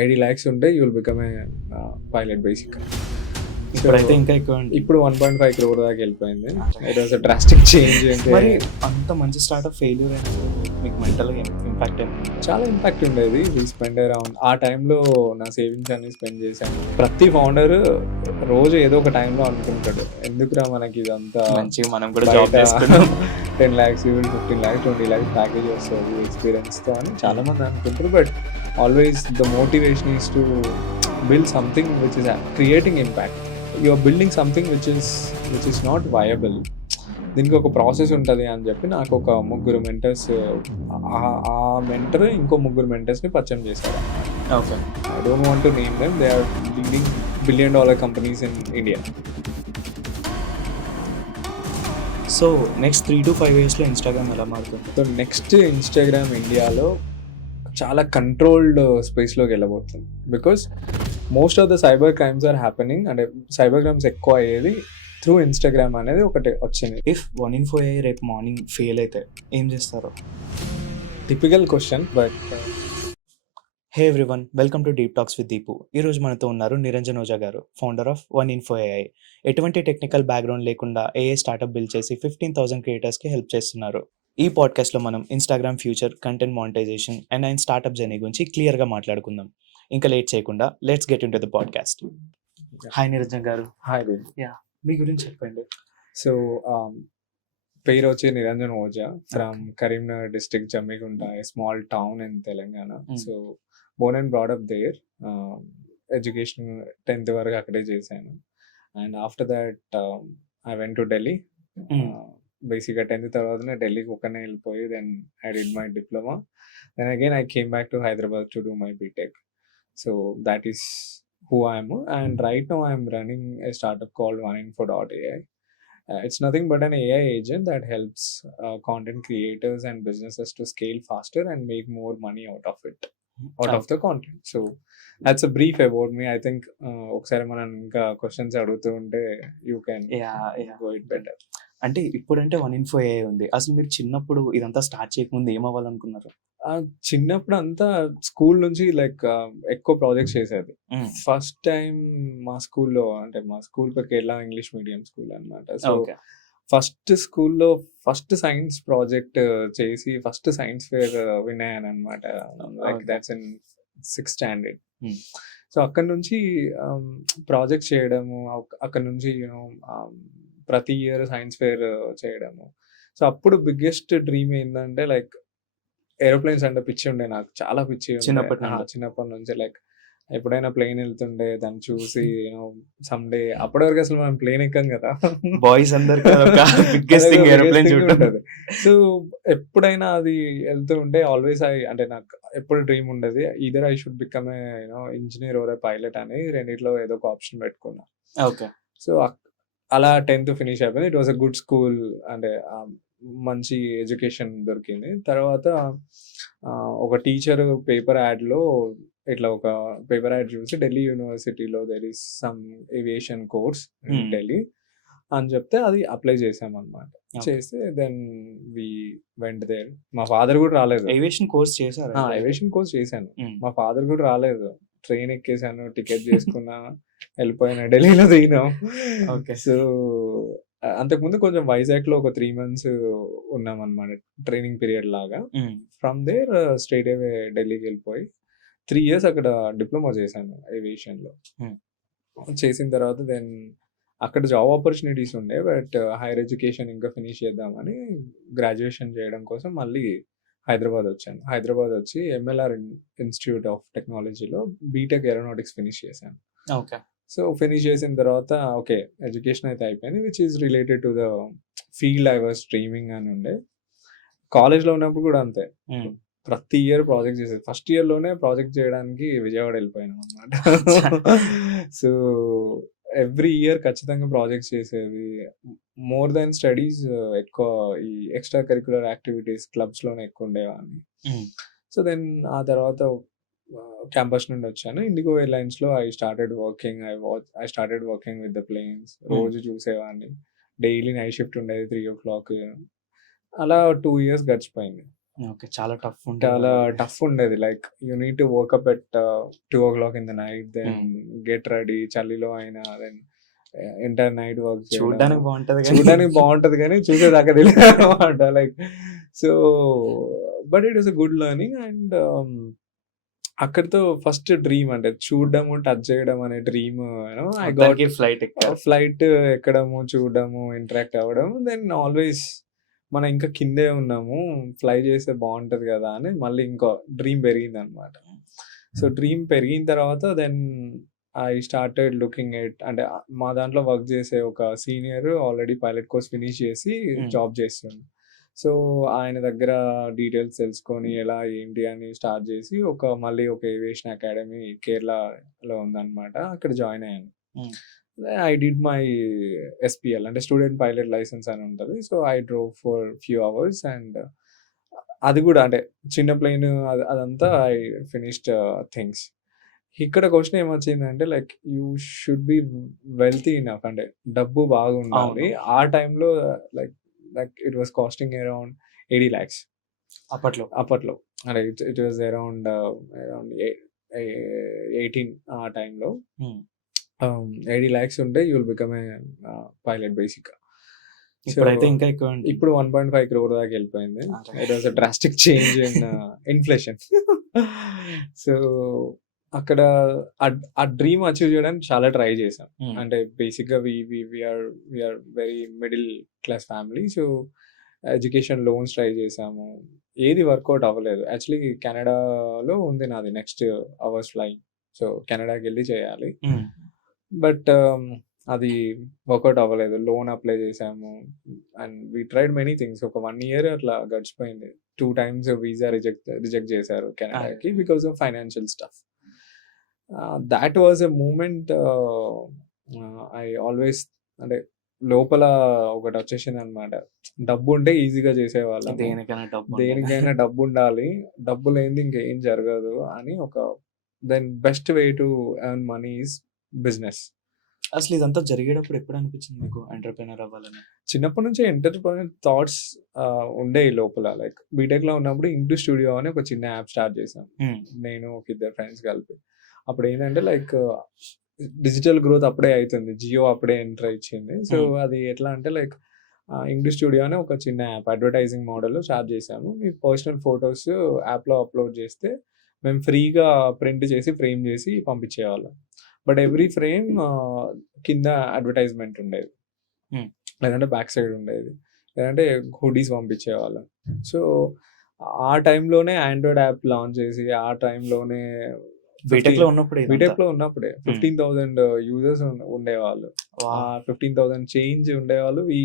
80 lakhs ఉంటే you will become a pilot basic. ఇప్పుడైతే ఇంకా ఎక్కువ అండి. ఇప్పుడు 1.5 crore దాకా వెళ్ళిపోయింది. It was a drastic change. మరి అంత మంచి స్టార్ట్అప్ ఫెయిల్యూర్ అయినప్పుడు మీకు మెంటల్గా ఇంపాక్ట్ ఏమైంది? చాలా ఇంపాక్ట్ ఉండేది. వీ స్పెండ్ అరౌండ్ ఆ టైంలో నా సేవింగ్స్ అన్ని స్పెండ్ చేశాను. ప్రతి ఫౌండర్ రోజు ఏదో ఒక టైంలో అనుకుంటాడు, ఎందుకురా మనకి ఇదంతా, మంచిగా మనం కూడా జాబ్ చేసుకుంటాం 10 lakhs 15 lakhs 20 lakhs ప్యాకేజ్ వస్తుంది ఎక్స్పీరియన్స్తో అని చాలా మంది అనుకుంటారు. But always the motivation is to build something which is creating impact. You are building something which is not viable. దీనికి ఒక ప్రాసెస్ ఉంటుంది అని చెప్పి నాకు ఒక ముగ్గురు మెంటర్స్, ఆ మెంటర్ ఇంకో ముగ్గురు మెంటర్స్ని పరిచయం చేశారు. Okay. I don't want to name them, they are leading $1 billion companies in India. So next 3 to 5 yearsలో ఇన్స్టాగ్రామ్ ఎలా మారుతుంది? సో నెక్స్ట్ ఇన్స్టాగ్రామ్ ఇండియాలో చాలా కంట్రోల్డ్ స్పేస్లోకి వెళ్ళబోతుంది. Because most of the cyber crimes are happening, అంటే సైబర్ క్రైమ్స్ ఎక్కువ అయ్యేది త్రూ ఇన్స్టాగ్రామ్ అనేది ఒకటి వచ్చింది. ఇఫ్ 1 in 4 రేపు మార్నింగ్ ఫెయిల్ అయితే ఏం చేస్తారు? Typical question, but hey everyone, welcome to deep talks with Deepu. ఈరోజు మనతో ఉన్నారు నిరంజన్ ఓజా గారు, ఫౌండర్ ఆఫ్ 1 in 4 AI. ఎటువంటి టెక్నికల్ బ్యాక్గ్రౌండ్ లేకుండా ఏఐ స్టార్ట్అప్ బిల్డ్ చేసి 15,000 క్రియేటర్స్కి హెల్ప్ చేస్తున్నారు. ఈ పాడ్కాస్ట్లో మనం Instagram future, content monetization and ఆయన స్టార్ట్అప్ జర్నీ గురించి క్లియర్గా మాట్లాడుకుందాం. ఇంకా లేట్ చేయకుండా let's get into the podcast. Hi Niranjan గారు. హాయ్. మీ గురించి చెప్పండి. సో పేరు వచ్చి Niranjan Ojha, from Karimnagar district, Jammikunta, a small town in Telangana. So born and brought up there. Education 10th వరకు అక్కడే చేశాను. And after that I went to Delhi. బేసిక్గా 10th తర్వాతనే ఢిల్లీకి ఒక్కనే వెళ్ళిపోయి then I did my diploma. Then again I came back to Hyderabad to do my BTech. So that is who I am, and right now I am running a startup called 1in4.ai. It's nothing but an AI agent that helps content creators and businesses to scale faster and make more money out of it, out of the content. So that's a brief about me. I think ఒకసారి మనం ఇంకా questions అడుగుతూ ఉంటే you can go it better. అంటే ఇప్పుడంటే 1 in 4 AI ఉంది. అసలు మీరు చిన్నప్పుడు ఇదంతా స్టార్ట్ చేయకముందు ఏమవ్వాలనుకున్నారు? చిన్నప్పుడు అంతా స్కూల్ నుంచి లైక్ ఎక్కువ ప్రాజెక్ట్స్ చేసేది. ఫస్ట్ టైం మా స్కూల్లో, అంటే మా స్కూల్ పేరు కేరళ ఇంగ్లీష్ మీడియం స్కూల్ అనమాట. సో ఫస్ట్ స్కూల్లో ఫస్ట్ సైన్స్ ప్రాజెక్ట్ చేసి ఫస్ట్ సైన్స్ ఫేర్ విన్ అయ్యాను అనమాట. Like that's in 6th standard. So అక్కడ నుంచి ప్రాజెక్ట్ చేయడము, అక్కడ నుంచి యూనో ప్రతి ఇయర్ సైన్స్ ఫేర్ చేయడము. సో అప్పుడు బిగ్గెస్ట్ డ్రీమ్ ఏంటంటే లైక్ ఏరోప్లేన్స్ అంటే పిచ్చి ఉండే, నాకు చాలా పిచ్చి చిన్నప్పటి నుంచి. లైక్ ఎప్పుడైనా ప్లేన్ వెళ్తుండే దాన్ని చూసి యూనో సమ్డే, అప్పటి వరకు అసలు మనం ప్లేన్ ఎక్కం కదా, బాయ్స్ అందరికి ఉంటుంది. సో ఎప్పుడైనా అది వెళ్తూ ఉంటే ఆల్వేస్ అంటే నాకు ఎప్పుడు డ్రీమ్ ఉండేది, either I should become a you know engineer or a pilot అని, రెండిట్లో ఏదో ఒక ఆప్షన్ పెట్టుకున్నా. ఓకే. సో అలా 10th ఫినిష్ అయిపోయింది. It was a good school, అంటే మంచి ఎడ్యుకేషన్ దొరికింది. తర్వాత ఒక టీచర్ పేపర్ యాడ్లో ఇట్లా ఒక పేపర్ యాడ్ చూసి ఢిల్లీ యూనివర్సిటీలో there is some aviation course in Delhi అని చెప్తే అది అప్లై చేసామన్నమాట. చేస్తే దెన్ వి వెంట్ దేర్. మా ఫాదర్ కూడా రాలేదు. ఏవియేషన్ కోర్స్ చేశారు? ఏవియేషన్ కోర్స్ చేశాను. మా ఫాదర్ కూడా రాలేదు. ట్రైన్ ఎక్కేసాను, టికెట్ చేసుకున్నా, వెళ్ళిపోయినా, ఢిల్లీలో దిగినాం. ఓకే. సో అంతకుముందు కొంచెం వైజాగ్లో ఒక 3 months ఉన్నాం అనమాట, ట్రైనింగ్ పీరియడ్ లాగా. ఫ్రమ్ దేర్ స్ట్రైట్ అవే ఢిల్లీకి వెళ్ళిపోయి 3 years అక్కడ డిప్లొమా చేశాను ఏవియేషన్లో. చేసిన తర్వాత దెన్ అక్కడ జాబ్ ఆపర్చునిటీస్ ఉండే, బట్ హైయర్ ఎడ్యుకేషన్ ఇంకా ఫినిష్ చేద్దామని గ్రాడ్యుయేషన్ చేయడం కోసం మళ్ళీ హైదరాబాద్ వచ్చాను. హైదరాబాద్ వచ్చి ఎంఎల్ఆర్ ఇన్స్టిట్యూట్ ఆఫ్ టెక్నాలజీలో బీటెక్ ఏరోనాటిక్స్ ఫినిష్ చేశాను. ఓకే. సో ఫినిష్ చేసిన తర్వాత ఓకే ఎడ్యుకేషన్ అయితే అయిపోయింది, which is related to the field I was streaming అని ఉండే. కాలేజ్లో ఉన్నప్పుడు కూడా అంతే, ప్రతి ఇయర్ ప్రాజెక్ట్ చేసేది. ఫస్ట్ ఇయర్లోనే ప్రాజెక్ట్ చేయడానికి విజయవాడ వెళ్ళిపోయాను అనమాట. సో ఎవ్రీ ఇయర్ ఖచ్చితంగా ప్రాజెక్ట్స్ చేసేది. మోర్ దెన్ స్టడీస్ ఎక్కువ ఈ ఎక్స్ట్రా కరిక్యులర్ యాక్టివిటీస్ క్లబ్స్లోనే ఎక్కువ ఉండేవాడిని. సో దెన్ ఆ తర్వాత క్యాంపస్ నుండి వచ్చాను. ఇండిగో ఎయిర్లైన్స్లో I started working with the planes. రోజు చూసేవాడిని, డైలీ నైట్ షిఫ్ట్ ఉండేది 3 o'clock. అలా 2 years గడిచిపోయింది. ఓకే. చాలా టఫ్ చాలా ఉండేవాళ్ళయితే. టఫ్ ఉండేది. Like you need to wake up at 2:00 in the night. Then hmm. Get ready చలిలో అయినా దెన్ ఎంటైర్ నైట్ వర్క్ చేయడము. చూడ్డానికి బావుంటది గానీ చూడడానికి బావుంటది గానీ చూసేదాకా తెలీదనమాట. Like so but it was a good learning and అక్కడితో ఫస్ట్ డ్రీమ్ అంటే చూడడము, టచ్ చేయడం అనే డ్రీమ్ ఐ గాట్ మొత్తానికి ఫ్లైట్ ఎక్కారు. ఫ్లైట్ ఎక్కడము, చూడడము, ఇంటరాక్ట్ అవ్వడం. దెన్ ఆల్వేస్ మనం ఇంకా కిందే ఉన్నాము. ఫ్లై చేస్తే బావుంటది గదా! అని మళ్ళీ ఇంకో డ్రీమ్ పెరిగిందనమాట. సో, డ్రీమ్ పెరిగిన తర్వాత then I started looking at అంటే మా దాంట్లో వర్క్ చేసే ఒక senior already pilot course finish చేసి హ్మ్. జాబ్ చేస్తుండు. సో, ఆయన దగ్గర డీటెయిల్స్ తెలుసుకొని ఎలా ఏంటి అని స్టార్ట్ చేసి మళ్ళీ ఒక ఏవియేషన్ అకాడమీ కేరళలో ఉందనమాట. అక్కడ జాయిన్ అయ్యాను. Hmm. I did my SPL అంటే స్టూడెంట్ పైలట్ లైసెన్స్ అని ఉంటది. So, I drove for few hours and అది గూడా అంటే చిన్న ప్లేన్ అదంతా ఐ ఫినిష్డ్ థింగ్స్. ఇక్కడ క్వెషన్ ఏమొచ్చిందంటే like you should be wealthy enough అంటే డబ్బు బాగుండాలి. అవును. ఆ టైంలో like like it was costing around 80 lakhs అప్పట్లో. అప్పట్లో. అంటే ఇట్ వాస్ అరౌండ్ 18 ఆ టైంలో. హ్మ్. 80 లాక్స్ ఉంటే you will become a pilot బేసిక్‌గా. సో, ఇప్పుడైతే ఇంకా ఎక్కువే ఉంటుంది. ఇప్పుడు 1.5 క్రోర్ దాకా వెళ్ళిపోయింది. అరే! It was a drastic change in inflation. So, అక్కడ ఆ డ్రీమ్ అచీవ్ చేయడానికి చాలా ట్రై చేశాం. హ్మ్. అంటే బేసిక్‌గా we are very middle class family. So, education loans try చేశాము. ఏది వర్కౌట్ అవ్వలేదు. యాక్చువల్లీ కెనడాలో ఉంది నాది నెక్స్ట్ అవర్స్ ఫ్లయింగ్. సో, కెనడాకెళ్ళి చేయాలి. హ్మ్. బట్ అది వర్కౌట్ అవ్వలేదు. లోన్ అప్లై చేశాము. And we tried many things. ఒక 1 ఇయర్ అట్లా గడిచిపోయింది. 2 టైమ్స్ వీసా రిజెక్ట్ చేశారు అరే! కెనడాకి because of financial stuff. That was a moment I always అంటే లోపల ఒకటొచ్చేసిందనమాట. డబ్బుంటే ఈజీగా చేసేవాళ్ళము. దేనికైనా డబ్బుండాలి. దేనికైనా డబ్బుండాలి. డబ్బు లేనిది ఇంకేం జరగదు అని then best way to earn money is business. అసలు ఇదంతా జరిగేటప్పుడు ఎప్పుడు అనిపించింది మీకు ఎంటర్‌ప్రెన్యూర్ అవ్వాలని? చిన్నప్పటి నుంచే ఎంటర్‌ప్రెన్యూర్ థాట్స్ ఉండేయి లోపల. లైక్ బీటెక్‌లో ఉన్నప్పుడు ఇంటూ స్టూడియో అని ఒక చిన్న యాప్ స్టార్ట్ చేశాం. హ్మ్. నేను ఒక ఇద్దరు ఫ్రెండ్స్ కలిపి. అప్పుడేంటంటే లైక్ డిజిటల్ గ్రోత్ అప్పుడే అయితుంది. జియో అప్పుడే ఎంటర్ ఇచ్చింది. సో, హ్మ్. అది ఎట్లా అంటే లైక్ ఇంటూ స్టూడియో అని ఒక చిన్న యాప్ అడ్వర్టైజింగ్ మోడల్‌లో స్టార్ట్ చేశాము. మీ పర్సనల్ ఫోటోస్ యాప్‌లో అప్‌లోడ్ చేస్తే మేము ఫ్రీగా ప్రింట్ చేసి, ఫ్రేమ్ చేసి పంపించేవాళ్ళం. బట్ ఎవ్రీ ఫ్రేమ్ కింద అడ్వర్టైజ్‌మెంట్ ఉండేది. హ్మ్. లేదంటే బ్యాక్ సైడ్ ఉండేది. లేదంటే హుడీస్ పంపించేవాళ్ళం. సో, ఆ టైంలోనే ఆండ్రాయిడ్ యాప్ లాంచ్ చేసి, ఆ టైంలోనే బీటెక్‌లో ఉన్నప్పుడే ఇదంతా. బీటెక్‌లో ఉన్నప్పుడే హ్మ్. 15,000 యూజర్స్ ఉండేవాళ్ళు. ఆ వావ్! 15,000 చేంజ్ ఉండేవాళ్ళు. We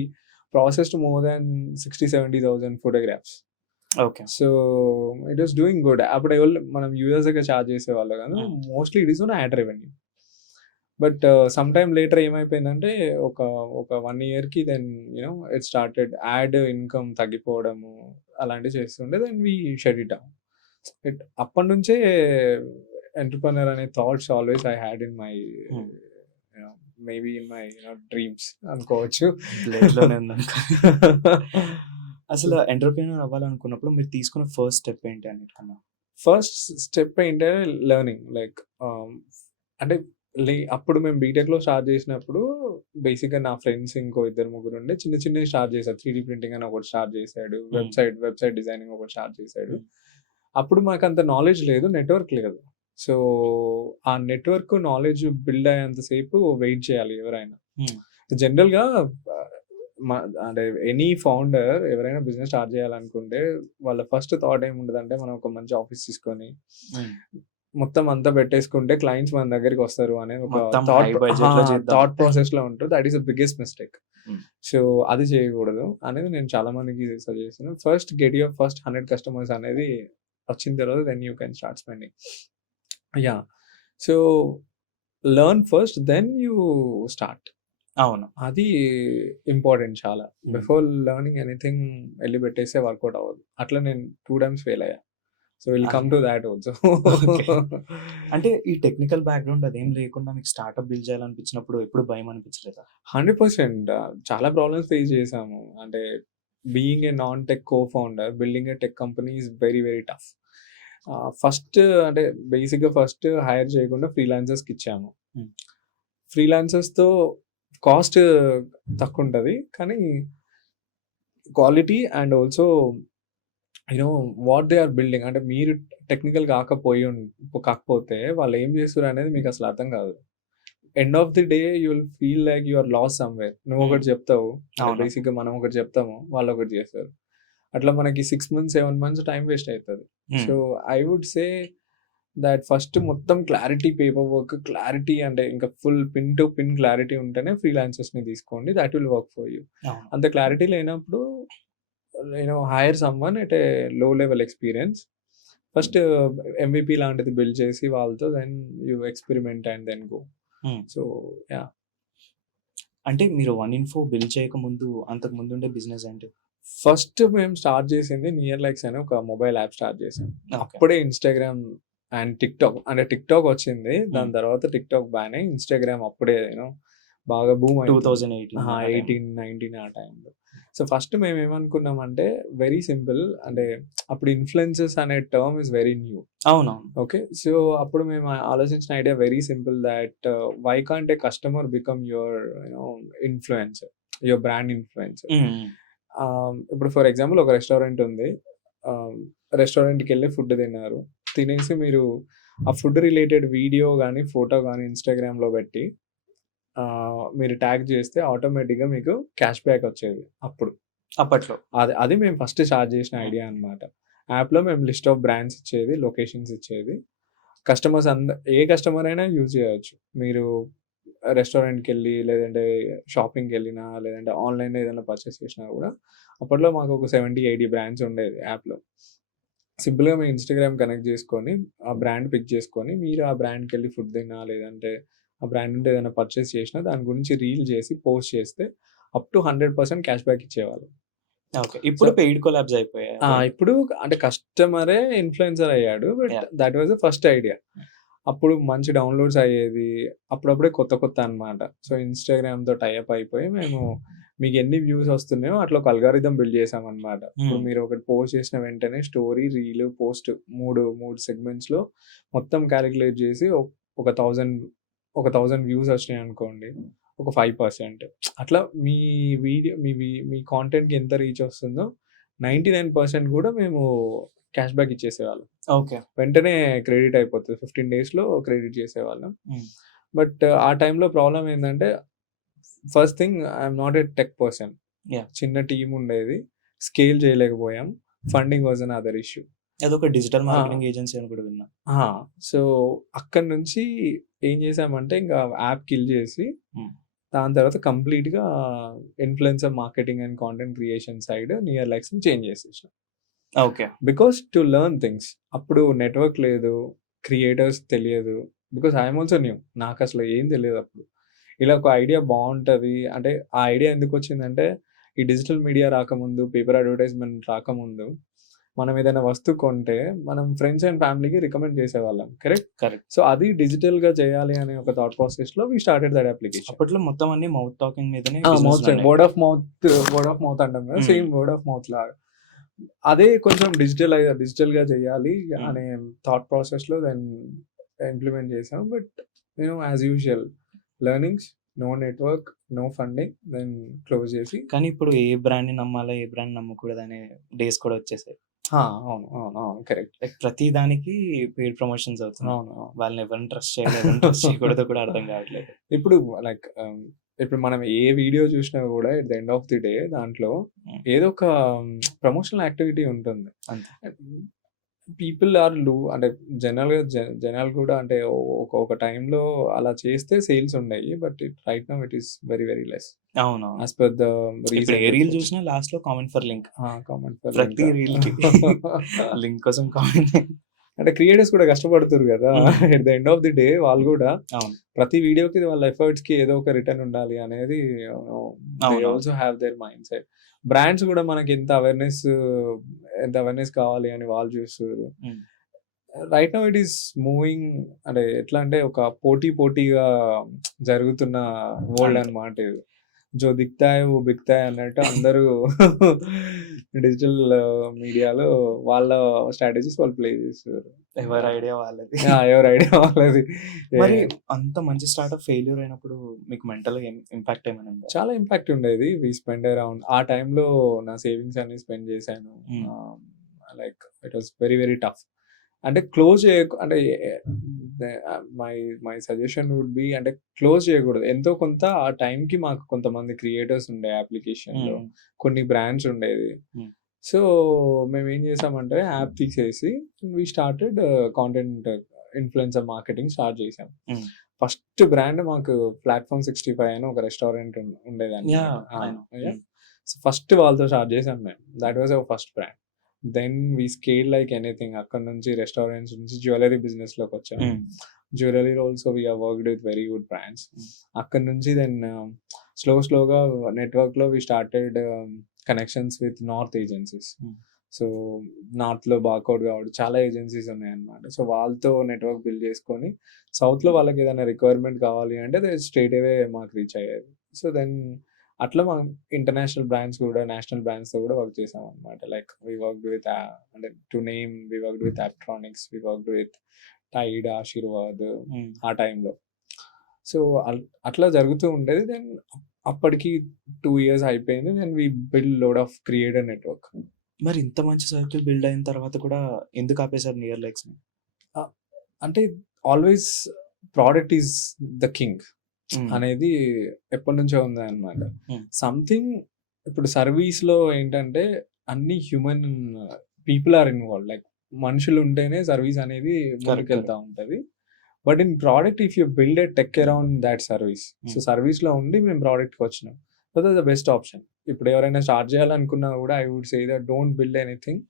processed more than 60,000-70,000 photographs. Okay. So, it was doing good. అప్పుడు మనం యూజర్స్‌గా చార్జ్ చేసేవాళ్ళు కాదు. Hmm. Mostly it is on ad revenue. But some time later ఏమైపోయిందంటే ఒక ఒక 1 ఇయర్‌కి then it started ad income తగ్గిపోవడము అలాంటివి చేస్తుండే. Then we shut it down. అప్పటినుంచే ఎంటర్‌ప్రెన్యూర్ అనే thoughts always I had in my hmm. Maybe in my dreams అనుకోవచ్చు. బ్లడ్‌లోనే ఉందనుకో. అసలు ఎంటర్‌ప్రెన్యూర్ అవ్వాలనుకున్నప్పుడు మీరు తీసుకున్న ఫస్ట్ స్టెప్ ఏంటి అన్నిటికన్నా? ఫస్ట్ స్టెప్ ఏంటంటే లెర్నింగ్ లైక్ అంటే అప్పుడు మేము బీటెక్‌లో స్టార్ట్ చేసినప్పుడు బేసిక్‌గా నా ఫ్రెండ్స్ ఇంకో ఇద్దరు ముగ్గురు ఉండే చిన్న చిన్నవి స్టార్ట్ చేశారు. 3డీ ప్రింటింగ్ అని ఒకటి స్టార్ట్ చేశాడు. హ్మ్. వెబ్‌సైట్ డిజైనింగ్ ఒకటి స్టార్ట్ చేశాడు. హ్మ్. అప్పుడు మాకంత నాలెడ్జ్ లేదు. నెట్వర్క్ లేదు. సో, ఆ నెట్వర్క్ నాలెడ్జ్ బిల్డ్ అయ్యేంత సేపు వెయిట్ చేయాలి ఎవరైనా. హ్మ్. జనరల్‌గా మ అంటే ఎనీ ఫౌండర్ ఎవరైనా బిజినెస్ స్టార్ట్ చేయాలనుకుంటే వాళ్ళ ఫస్ట్ థాట్ ఏముంటదంటే మనం ఒక మంచి ఆఫీస్ తీసుకొని హ్మ్. మొత్తం అంతా పెట్టేసుకుంటే క్లయింట్స్ మన దగ్గరికి వస్తారు అనే ఒక మొత్తం హై బడ్జెట్‌లో చేద్దాం. థాట్ ప్రాసెస్‌లో ఉంటది. That is the biggest mistake. Hmm. So, అది చేయకూడదు అనేది నేను చాలా మందికి సజెస్ట్ చేస్తున్నాను. First get your first 100 customers అనేది వచ్చిన తర్వాత then you can start spending. Yeah! So, learn first then you start. అవును. అది ఇంపార్టెంట్ చాలా. హ్మ్. బిఫోర్ లెర్నింగ్ ఎనీథింగ్ ఎళ్లి పెట్టేస్తే వర్కౌట్ అవ్వదు. అట్లా నేను 2 టైమ్స్ ఫెయిల్ అయ్యా. సో, విల్ కమ్ అరే! To thought also. ఓకే. అంటే ఈ టెక్నికల్ బ్యాక్‌గ్రౌండ్ అదేం లేకుండా మీకు స్టార్టప్ బిల్డ్ చేయాలనిపించినప్పుడు ఎప్పుడు భయం అనిపించలేదా? 100% చాలా ప్రాబ్లమ్స్ ఫేస్ చేశాము. అంటే being a non tech co-founder, building A tech company is very very tough. First అంటే బేసిక్‌గా ఫస్ట్ హైర్ చేయకుండా ఫ్రీలాన్సర్స్‌కి ఇచ్చాము. హ్మ్. ఫ్రీలాన్సర్స్‌తో కాస్ట్ తక్కువుంటది. కానీ quality and also what they are building అంటే మీరు టెక్నికల్ కాకపోతే వాళ్ళు ఏం చేస్తుర్రు అనేది మీకు అసలు అర్థం కాదు. End of the day you will feel like you are lost somewhere. నువ్వు ఒకటి చెప్తావు. అవును. బేసిక్‌గా మనం ఒకటి చెప్తాము. వాళ్ళు ఒకటి చేస్తారు. అట్లా మనకి 6 మంత్స్, 7 మంత్స్ టైం వేస్ట్ అయితది. So, I would say that first మొత్తం క్లారిటీ, పేపర్ వర్క్ క్లారిటీ అంటే ఇంకా full pin to pin clarity ఉంటేనే ఫ్రీలాన్సర్స్‌ని తీసుకోండి. That will work for you. అవును. అంత క్లారిటీ లేనప్పుడు hire someone at a low level experience. First MVP లాంటిది బిల్డ్ చేసి వాళ్ళతో then you experiment and then go. Hmm. So, yeah! అంటే మీరు 1-in-4 బిల్డ్ చేయకముందు అంతకు ముందుండే బిజినెస్ ఏంటి? ఫస్ట్ మేము స్టార్ట్ చేసింది నియర్ లైక్స్ అని ఒక మొబైల్ యాప్ స్టార్ట్ చేసాం. ఓకే. అప్పుడే ఇన్‌స్టాగ్రామ్ అండ్ టిక్‌టాక్ అంటే టిక్‌టాక్ వచ్చింది. దాని తర్వాత టిక్‌టాక్ బ్యాన్ అయ్యి ఇన్‌స్టాగ్రామ్ అప్పుడే బాగా బూమ్ అయింది. 2018 ఆ టైం. 18, 19 ఆ టైంలో. సో, ఫస్ట్ మేమేమనుకున్నామంటే వెరీ సింపుల్ అంటే అప్పుడు ఇన్‌ఫ్లుయెన్సర్స్ అనే టర్మ్ ఈస్ వెరీ న్యూ. అవునవును. ఓకే. సో, అప్పుడు మేము ఆలోచించిన idea very simple that why can't a customer become your influencer, your brand influencer. Hmm. Hmm. ఇప్పుడు ఫర్ ఎగ్జాంపుల్ ఒక రెస్టారెంట్ ఉంది. రెస్టారెంట్‌కెళ్ళి ఫుడ్ తిన్నారు. తినేసి మీరు ఆ ఫుడ్ రిలేటెడ్ వీడియో గాని, ఫోటో గాని ఇన్‌స్టాగ్రామ్‌లో పెట్టి మీరు ట్యాగ్ చేస్తే ఆటోమేటిక్‌గా మీకు క్యాష్ బ్యాక్ వచ్చేది అప్పుడు. అప్పట్లో. అది మేము ఫస్ట్ స్టార్ట్ చేసిన ఐడియా అన్నమాట. యాప్‌లో మేము లిస్ట్ ఆఫ్ బ్రాండ్స్ ఇచ్చేది, లొకేషన్స్ ఇచ్చేది. కస్టమర్స్ ఏ కస్టమర్ అయినా యూజ్ చేయొచ్చు. మీరు రెస్టారెంట్‌కెళ్ళి లేదంటే షాపింగ్‌కెళ్ళినా లేదంటే ఆన్‌లైన్‌లో ఏదైనా పర్చేస్ చేసినా కూడా అప్పట్లో మాకు ఒక 70, 80 బ్రాండ్స్ ఉండేది యాప్‌లో. సింపుల్‌గా మీ ఇన్‌స్టాగ్రామ్ కనెక్ట్ చేసుకొని, ఆ బ్రాండ్ పిక్ చేసుకొని, మీరు ఆ బ్రాండ్‌కెళ్ళి ఫుడ్ తిన్నా, లేదంటే ఆ బ్రాండ్ నుండి ఏదైనా పర్చేస్ చేసినా, దాని గురించి రీల్ చేసి పోస్ట్ చేస్తే అప్ టు 100% క్యాష్ బ్యాక్ ఇచ్చేవాళ్ళు. ఓకే. ఇప్పుడు సో పెయిడ్ కొలాబ్స్ అయిపోయాయి అవి. ఇప్పుడు అంటే కస్టమరే ఇన్‌ఫ్లుయెన్సర్ అయ్యాడు. But yeah! That was the first idea. అప్పుడు మంచి డౌన్‌లోడ్స్ అయ్యేది. అప్పుడప్పుడే కొత్త అన్నమాట. సో, ఇన్‌స్టాగ్రామ్‌తో టై అప్ అయిపోయి మేము మీకెన్ని వ్యూస్ వస్తున్నాయో అట్లా ఒక అల్గారిథమ్ బిల్డ్ చేసామన్నమాట. ఇప్పుడు హ్మ్. మీరు ఒకటి పోస్ట్ చేసిన వెంటనే స్టోరీ, రీల్, పోస్ట్ 3 సెగ్మెంట్స్‌లో మొత్తం కాలిక్యులేట్ చేసి ఒక 1000 వ్యూస్ వచ్చినాయనుకోండి. ఒక 5% అట్లా మీ వీడియో మీ కాంటెంట్‌కి ఎంత రీచ్ వస్తుందో 99% కూడా మేము క్యాష్ బ్యాక్ ఇచ్చేసేవాళ్ళం. ఓకే. వెంటనే క్రెడిట్ అయిపోతది. 15 డేస్‌లో క్రెడిట్ చేసేవాళ్ళం. హ్మ్. బట్ ఆ టైంలో ప్రాబ్లమ్ ఏందంటే first thing I'm not a tech person. Yeah! చిన్న టీమ్ ఉండేది. స్కేల్ చేయలేకపోయాం. Funding was another issue. అదొక డిజిటల్ ఆ! మార్కెటింగ్ ఏజెన్సీ అని కూడా విన్నా. ఆ! సో, అక్కడి నుంచి ఏం చేసామంటే ఇంకా యాప్ కిల్ చేసి హ్మ్. దాని తర్వాత కంప్లీట్‌గా influencer marketing and content creation side నియర్ లైక్స్‌ని చేంజ్ చేసేసాం. Okay. Because to learn things. అప్పుడు నెట్‌వర్క్ లేదు. క్రియేటర్స్ తెలియదు. Because I am also new. నాకసలు ఏం తెలియదప్పుడు. ఇలా ఒక ఐడియా బావుంటది. అంటే ఆ ఐడియా ఎందుకొచ్చిందంటే, ఈ డిజిటల్ మీడియా రాకముందు, పేపర్ అడ్వర్టైజ్‌మెంట్ రాకముందు, మనం ఏదైనా వస్తువు కొంటే, మనం ఫ్రెండ్స్ అండ్ ఫ్యామిలీకి రికమెండ్ చేసేవాళ్ళం. కరెక్ట్? కరెక్ట్. సో, అది డిజిటల్‌గా చేయాలి అనే ఒక థాట్ ప్రాసెస్‌లో వి స్టార్టెడ్ దట్ అప్లికేషన్. అప్పట్లో మొత్తం అన్ని మౌత్ టాకింగ్ మీదనే మౌత్ బిజినెస్‌లున్నాయి. వర్డ్ ఆఫ్ మౌత్ అంటాం కదా! హ్మ్. సేమ్ వర్డ్ ఆఫ్ మౌత్ లాగా. అదే కొంచెం డిజిటల్‌గా చేయాలి హ్మ్. అనే థాట్ ప్రాసెస్‌లో దెన్ ఇంప్లిమెంట్ చేసాం. But as usual learnings, no network, no funding then close చేసి కానీ ఇప్పుడు ఏ బ్రాండ్‌ని నమ్మాలా, ఏ బ్రాండ్ నమ్మకూడదనే డేస్ కూడా వచ్చేసాయి. అవును. కరెక్ట్. లైక్ ప్రతి దానికి పెయిడ్ ప్రమోషన్స్ అవుతున్నాయి. అవును. వాళ్ళని ఎవరిని ట్రస్ట్ చేయాలో, ఎవరిని ట్రస్ట్ చేయకూడదో కూడా అర్థం కావట్లేదు. ఇప్పుడు లైక్ ఇప్పుడు మనం ఏ వీడియో చూసినా కూడా at the end of the day దాంట్లో హ్మ్. ఏదో ఒక ప్రమోషనల్ యాక్టివిటీ ఉంటుంది. అంతే. పీపుల్ ఆర్ అంటే జనాలు కూడా అంటే ఒక టైంలో అలా చేస్తే సేల్స్ ఉండేయి. But right now it is very very less అవునవును. యాస్ పర్ ద ఇప్పుడు ఏ రీసెంట్ రీల్ చూసినా లాస్ట్‌లో comment for link. Comment for ప్రతి రీల్‌కి లింక్ కోసం కామెంట్. అంటే క్రియేటర్స్ కూడా కష్టపడుతురు కదా! హ్మ్. At the end of the day వాళ్ళు కూడా అవును. ప్రతి వీడియోకి వాళ్ళ ఎఫర్ట్స్‌కి ఏదో ఒక రిటర్న్ ఉండాలి అనేది దే అవునవును. Also have their mind set. Brands కూడా మనకి ఎంత అవేర్‌నెస్ కావాలి అని వాళ్ళు చూస్తుర్రు. హ్మ్. Right now it is moving అంటే ఎట్లా అంటే ఒక పోటీగా జరుగుతున్న వరల్డ్ అంతే. అన్నమాట ఇది. జో దిక్తా హై వో బిక్తా హై అన్నట్టు అందరూ డిజిటల్ మీడియాలో వాళ్ళ స్ట్రాటజీస్ వాళ్ళు ప్లే చేస్తారు. ఎవరి ఐడియా వాళ్ళది. ఎవరి ఐడియా వాళ్ళది. మరి అంత మంచి స్టార్ట్‌అప్ ఫెయిల్యూర్ అయినప్పుడు మీకు మెంటల్‌గా ఇంపాక్ట్ ఏమైనా ఉందా? చాలా ఇంపాక్ట్ ఉండేది. వి స్పెండ్ అరౌండ్ ఆ టైంలో నా సేవింగ్స్ అన్ని స్పెండ్ చేశాను. Like it was very very tough. అంటే క్లోజ్ అంటే my my suggestion would be అంటే క్లోజ్ చేయకూడదు. ఎంతో కొంత ఆ టైంకి మాకు కొంతమంది క్రియేటర్స్ ఉండే అప్లికేషన్‌లో. కొన్ని బ్రాండ్స్ ఉండేది. సో మేమేం చేసామంటే యాప్ తీసేసి we started content influencer marketing start చేసాం. ఫస్ట్ బ్రాండ్ మాకు ప్లాట్‌ఫార్మ్ 65 అని ఒక రెస్టారెంట్ ఉండేదన్నమాట. సో ఫస్ట్ వాళ్ళతో స్టార్ట్ చేసాం మేము. That was our first brand. Then we scale like anything. అక్కడ నుంచి రెస్టారెంట్స్ నుంచి జ్యువెలరీ బిజినెస్‌లోకి వచ్చాం. Jewellery also we have worked with very good brands. అక్కడ నుంచి దెన్ స్లోగా నెట్వర్క్‌లో we started connections with north agencies. So నార్త్‌లో బార్కౌట్ కావడం చాలా ఏజెన్సీస్ ఉన్నాయన్నమాట. సో వాళ్ళతో నెట్వర్క్ బిల్డ్ చేసుకొని సౌత్‌లో వాళ్ళకి ఏదైనా రిక్వైర్మెంట్ కావాలి అంటే స్ట్రెయిట్ అవే మాకు రీచ్ అయ్యేది. సో దెన్ అట్లా మనం ఇంటర్నేషనల్ బ్రాండ్స్ కూడా నేషనల్ బ్రాండ్స్‌తో కూడా వర్క్ చేసాం అనమాట. లైక్ వి వర్క్డ్ విత్ అంటే to name we worked with Aptronix, we worked with Tide, Aashirvaad ఆ టైంలో. సో అట్లా జరుగుతూ ఉండేది. దెన్ అప్పటికి 2 years అయిపోయింది. Then we build load of creator network. మరి ఇంత మంచి సర్కిల్ బిల్డ్ అయిన తర్వాత కూడా ఎందుకు ఆపేసారు నియర్ లైక్స్‌ని? అంటే always product is the king అనేది ఎప్పటినుంచో ఉందన్నమాట. సంథింగ్ ఇప్పుడు సర్వీస్‌లో ఏంటంటే అన్ని human people are involved. Like మనుషులు ఉంటేనే సర్వీస్ అనేది ముందుకెళ్తా ఉంటది. But in product if you build a tech around that service. So సర్వీస్‌లో ఉండి మేము ప్రోడక్ట్‌కి వచ్చినాం. So that's the best option. ఇప్పుడు ఎవరైనా స్టార్ట్ చేయాలనుకున్నా కూడా I would say that don't build anything,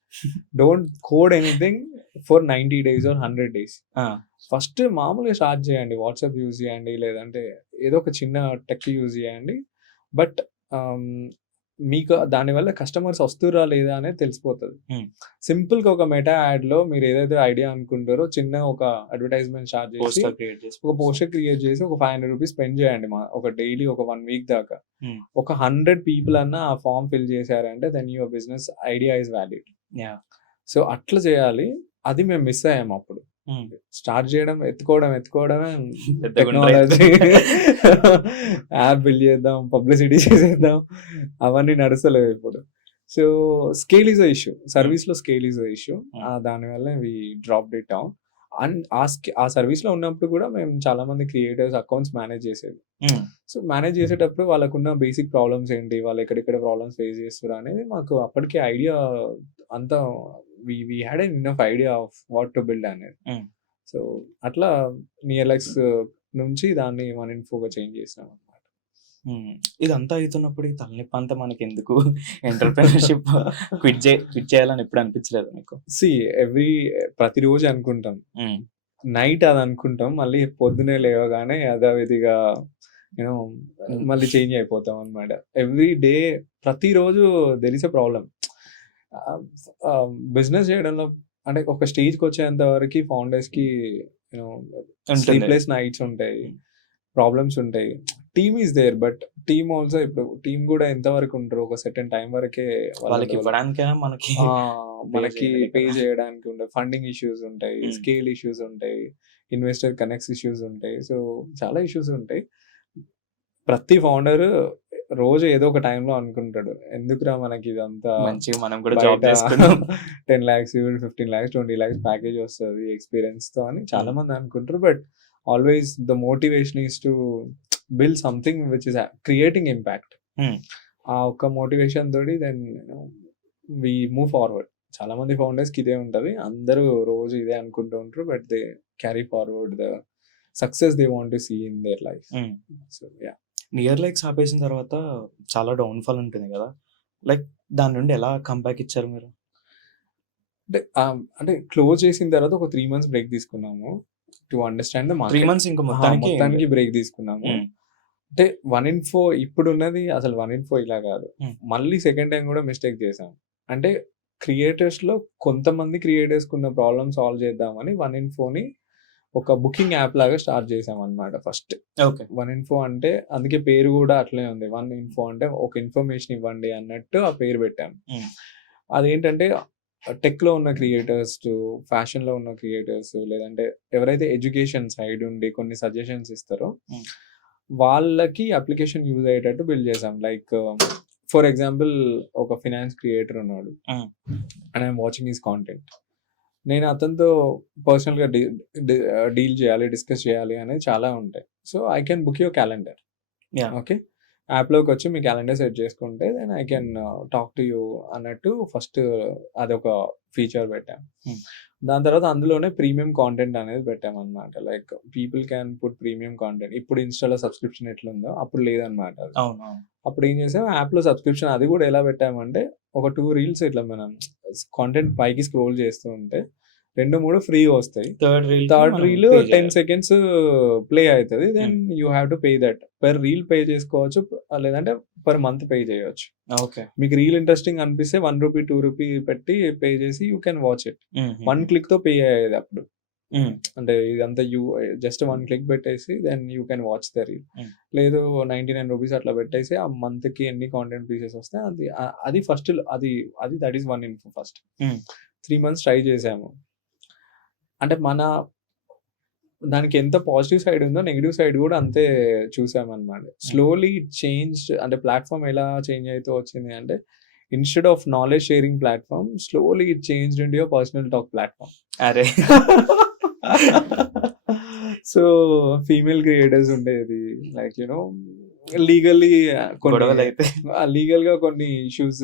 don't code anything for 90 days or 100 days. First మామూలుగా స్టార్ట్ చేయండి. వాట్సాప్ యూజ్ చేయండి, లేదంటే ఏదో ఒక చిన్న టెక్ యూజ్ చేయండి. బట్ మీకు దానివల్ల కస్టమర్స్ వస్తురా లేదా అనేది తెలిసిపోతుంది. సింపుల్గా ఒక మెటా యాడ్లో మీరు ఏదైతే ఐడియా అనుకుంటారో చిన్న ఒక అడ్వర్టైజ్మెంట్ స్టార్ట్ చేసి ఒక పోస్టర్ క్రియేట్ చేసి ఒక 500 రూపీస్ స్పెండ్ చేయండి. ఒక డైలీ ఒక 1 week దాకా. ఒక 100 people అన్న ఆ ఫామ్ ఫిల్ చేశారంటే then your business idea is valid. So అట్లా చేయాలి. అది మేము మిస్ అయ్యాము అప్పుడు. స్టార్ట్ చేయడం ఎత్తుకోవడమే టెక్నాలజీ. యాప్ బిల్డ్ చేద్దాం, పబ్లిసిటీ చేసేద్దాం, అవన్నీ నడుస్తలేవు ఇప్పుడు. So scale is a issue. సర్వీస్లో స్కేల్ ఈజ్ అ ఇష్యూ. దానివల్ల we dropped it down. And ఆ సర్వీస్లో ఉన్నప్పుడు కూడా మేము చాలా మంది క్రియేటర్స్ అకౌంట్స్ మేనేజ్ చేసేది. సో మేనేజ్ చేసేటప్పుడు వాళ్ళకున్న బేసిక్ ప్రాబ్లమ్స్ ఏంటి, వాళ్ళు ఎక్కడెక్కడ ప్రాబ్లమ్స్ ఫేస్ చేస్తారు అనేది మాకు అప్పటికే ఐడియా అంతా we had enough idea of what to build అనేది. సో అట్లా నియర్ లైక్స్ నుంచి దాన్ని 1info చేంజ్ చేసినాం అన్నమాట. ఇదంతా అవుతున్నప్పుడు ఈ తలనొప్పి అంతా మనకి ఎందుకు, ఎంటర్‌ప్రెన్యూర్‌షిప్ క్విట్ చేయాలని ఎప్పుడు అనిపించలేదు మీకు? ప్రతిరోజు అనుకుంటాం, నైట్ అది అనుకుంటాం, మళ్ళీ పొద్దునే లేవగానే యథావిధిగా మళ్ళీ చేంజ్ అయిపోతాం అన్నమాట. ఎవ్రీ డే ప్రతిరోజు there is a problem. Business చేయడంలో అంటే ఒక స్టేజ్కి వచ్చేంత వరకు ఫౌండర్స్కి స్లీప్లెస్ నైట్స్ ఉంటాయి, ప్రాబ్లమ్స్ ఉంటాయి. Team is there, but team also ఇప్పుడు టీమ్ కూడా ఎంతవరకు ఉంటారు, ఒక సెటన్ టైం వరకే వాళ్ళకి ఇవ్వడానికైనా మనకి పే చేయడానికి ఉంటాయి. ఫండింగ్ ఇష్యూస్ ఉంటాయి, స్కేల్ ఇష్యూస్ ఉంటాయి, ఇన్వెస్టర్ కనెక్ట్స్ ఇష్యూస్ ఉంటాయి. సో చాలా ఇష్యూస్ ఉంటాయి. ప్రతి ఫౌండర్ రోజు ఏదో ఒక టైంలో అనుకుంటాడు, ఎందుకురా మనకి ఇదంతా, మనం కూడా జాబ్ చేసుకుందాం, 10 lakhs, 15 lakhs, 20 lakhs ప్యాకేజ్ వస్తుంది ఎక్స్పీరియన్స్ తో అని చాలా మంది అనుకుంటారు. But always the motivation is to build something which is creating impact. ఆ ఒక్క మోటివేషన్ తోటి దెన్ వి మూవ్ ఫార్వర్డ్. చాలా మంది ఫౌండర్స్ కి ఇదే ఉంటది, అందరూ రోజు ఇదే అనుకుంటూ ఉంటారు. But they carry forward the success they want to see in their life. So yeah, near likes ఆపేసిన తర్వాత చాలా డౌన్ఫాల్ ఉంటుంది కదా, లైక్ దాని నుండి ఎలా కంబ్యాక్ ఇచ్చారు మీరు? అంటే క్లోజ్ చేసిన తర్వాత ఒక 3 months బ్రేక్ తీసుకున్నాము to understand the market. 3 months ఇంకా మొత్తానికి బ్రేక్ తీసుకున్నాము. అంటే 1info ఇప్పుడు ఉన్నది అసలు 1info ఇలా కాదు. మళ్ళీ సెకండ్ టైం కూడా మిస్టేక్ చేసాం. అంటే క్రియేటర్స్ లో కొంతమంది క్రియేటర్స్ కున్న ప్రాబ్లమ్ సాల్వ్ చేద్దామని 1infoని ఒక బుకింగ్ యాప్ లాగా స్టార్ట్ చేసాం అనమాట ఫస్ట్. ఓకే. వన్ ఇన్ఫో అంటే అందుకే పేరు కూడా అట్లే ఉంది. వన్ ఇన్ఫో అంటే ఒక ఇన్ఫర్మేషన్ ఇవ్వండి అన్నట్టు ఆ పేరు పెట్టాం. అదేంటంటే టెక్లో ఉన్న క్రియేటర్స్, ఫ్యాషన్లో ఉన్న క్రియేటర్స్, లేదంటే ఎవరైతే ఎడ్యుకేషన్ సైడ్ ఉండి కొన్ని సజెషన్స్ ఇస్తారో వాళ్ళకి అప్లికేషన్ యూజ్ అయ్యేటట్టు బిల్డ్ చేసాం. లైక్ ఫర్ ఎగ్జాంపుల్ ఒక ఫినాన్స్ క్రియేటర్ ఉన్నాడు and I'm watching his content. నేను అతనితో పర్సనల్గా డీల్ చేయాలి, డిస్కస్ చేయాలి అనేది చాలా ఉంటాయి. So I can book your calendar. Okay, యాప్లోకి వచ్చి మీ క్యాలెండర్ సెట్ చేసుకుంటే then I can talk to you అన్నట్టు ఫస్ట్ అదొక ఫీచర్ పెట్టాం. దాని తర్వాత అందులోనే ప్రీమియం కాంటెంట్ అనేది పెట్టామన్నమాట. Like people can put premium content. ఇప్పుడు ఇన్స్టాలో సబ్స్క్రిప్షన్ ఎట్లుందో అప్పుడు లేదనమాట. అప్పుడు ఏం చేసాం, యాప్లో సబ్స్క్రిప్షన్ అది కూడా ఎలా పెట్టామంటే ఒక 2 రీల్స్ ఇట్లా మనం కాంటెంట్ పైకి స్క్రోల్ చేస్తూ ఉంటే 2-3 ఫ్రీ వస్తాయి. థర్డ్ రీల్ 10 seconds ప్లే అవుతుంది. Then you have to pay that. Per reel pay చేసుకోవచ్చు, లేదంటే పర్ మంత్ పే చేయవచ్చు. ఓకే. మీకు రీల్ ఇంట్రెస్టింగ్ అనిపిస్తే ₹1, ₹2 పెట్టి పే చేసి you can watch it. 1 click తో పే అయ్యేది అప్పుడు. అంటే ఇదంతా జస్ట్ 1 click పెట్టేసి then you can watch the reel. లేదు ₹99 అట్లా పెట్టేసి ఆ మంత్ కి ఎన్ని కాంటెంట్ పీసెస్ వస్తాయి అది ఫస్ట్. అది that is one info. First 3 months try చేసాము. అంటే దానికి ఎంత పాజిటివ్ సైడ్ ఉందో నెగిటివ్ సైడ్ కూడా అంతే చూసామన్నమాట. స్లోలీ చేంజ్, అంటే ప్లాట్ఫామ్ ఎలా చేంజ్ అవుతూ వచ్చింది అంటే instead of knowledge sharing platform slowly it changed into your personal talk platform. అరే సో ఫీమేల్ క్రియేటర్స్ ఉండేది, లైక్ యూనో లీగల్లీ లీగల్ గా కొన్ని ఇష్యూస్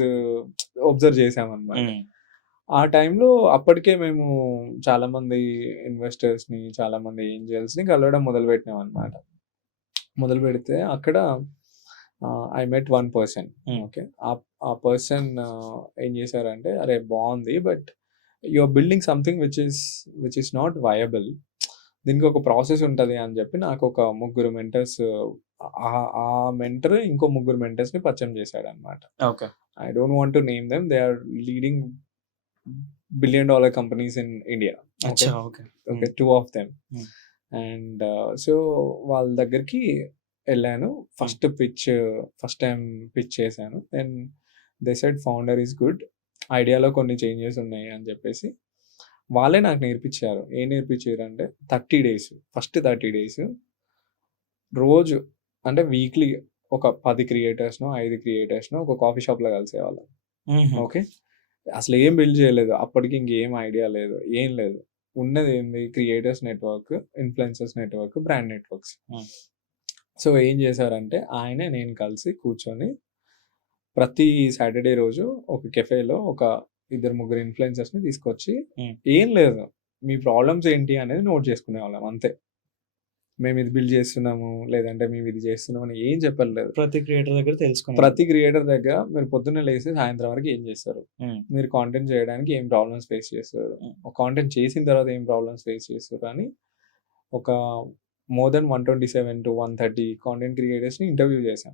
ఒబ్జర్వ్ చేసామన్నమాట. ఆ టైంలో అప్పటికే మేము చాలా మంది ఇన్వెస్టర్స్ ని, చాలా మంది ఏంజల్స్ ని కలవడం మొదలు పెట్టినాం అనమాట. మొదలు పెడితే అక్కడ I met one person. Okay, ఆ పర్సన్ ఏం చేశారంటే, అరే బాగుంది but you are building something which is not viable, దీనికి ఒక ప్రాసెస్ ఉంటుంది అని చెప్పి నాకు ఒక 3 మెంటర్స్, ఆ మెంటర్ ఇంకో 3 మెంటర్స్ ని పరిచయం చేశాడు అనమాట. Okay. I don't want to name them, they are leading $1 billion companies in India. Okay, 2 of them. And so వాళ్ళ దగ్గరికి వెళ్ళాను. ఫస్ట్ టైం పిచ్ చేశాను. Then they said founder is good, ఐడియాలో కొన్ని చేంజెస్ ఉన్నాయి అని చెప్పేసి వాళ్ళే నాకు నేర్పించారు. ఏం నేర్పించారు అంటే 30 days, ఫస్ట్ 30 days రోజు అంటే వీక్లీ ఒక 10 క్రియేటర్స్నో 5 క్రియేటర్స్నో ఒక కాఫీ షాప్లో కలిసేవాళ్ళం. ఓకే, అసలు ఏం బిల్డ్ చేయలేదు అప్పటికి, ఇంకేం ఐడియా లేదు, ఏం లేదు. ఉన్నది ఏంది, creators network, influencers network, brand networks. So ఏం చేశారంటే ఆయనే నేను కలిసి కూర్చొని ప్రతి సాటర్డే రోజు ఒక కెఫేలో ఒక 2-3 ఇన్ఫ్లుయెన్సర్స్ని తీసుకొచ్చి ఏం లేదు, మీ ప్రాబ్లమ్స్ ఏంటి అనేది నోట్ చేసుకునే వాళ్ళం అంతే. మేము ఇది బిల్డ్ చేస్తున్నాము, లేదంటే మేము ఇది చేస్తున్నాము అని ఏం చెప్పలేదు. ప్రతి క్రియేటర్ దగ్గర మీరు పొద్దున్న లేసి సాయంత్రం వరకు ఏం చేస్తారు, మీరు కాంటెంట్ చేయడానికి ఏం ప్రాబ్లమ్స్ ఫేస్ చేస్తారు, కాంటెంట్ చేసిన తర్వాత ఏం ప్రాబ్లమ్స్ ఫేస్ చేస్తారు అని ఒక మోర్ దెన్ 127 to 130 కాంటెంట్ క్రియేటర్స్ని ఇంటర్వ్యూ చేశాం.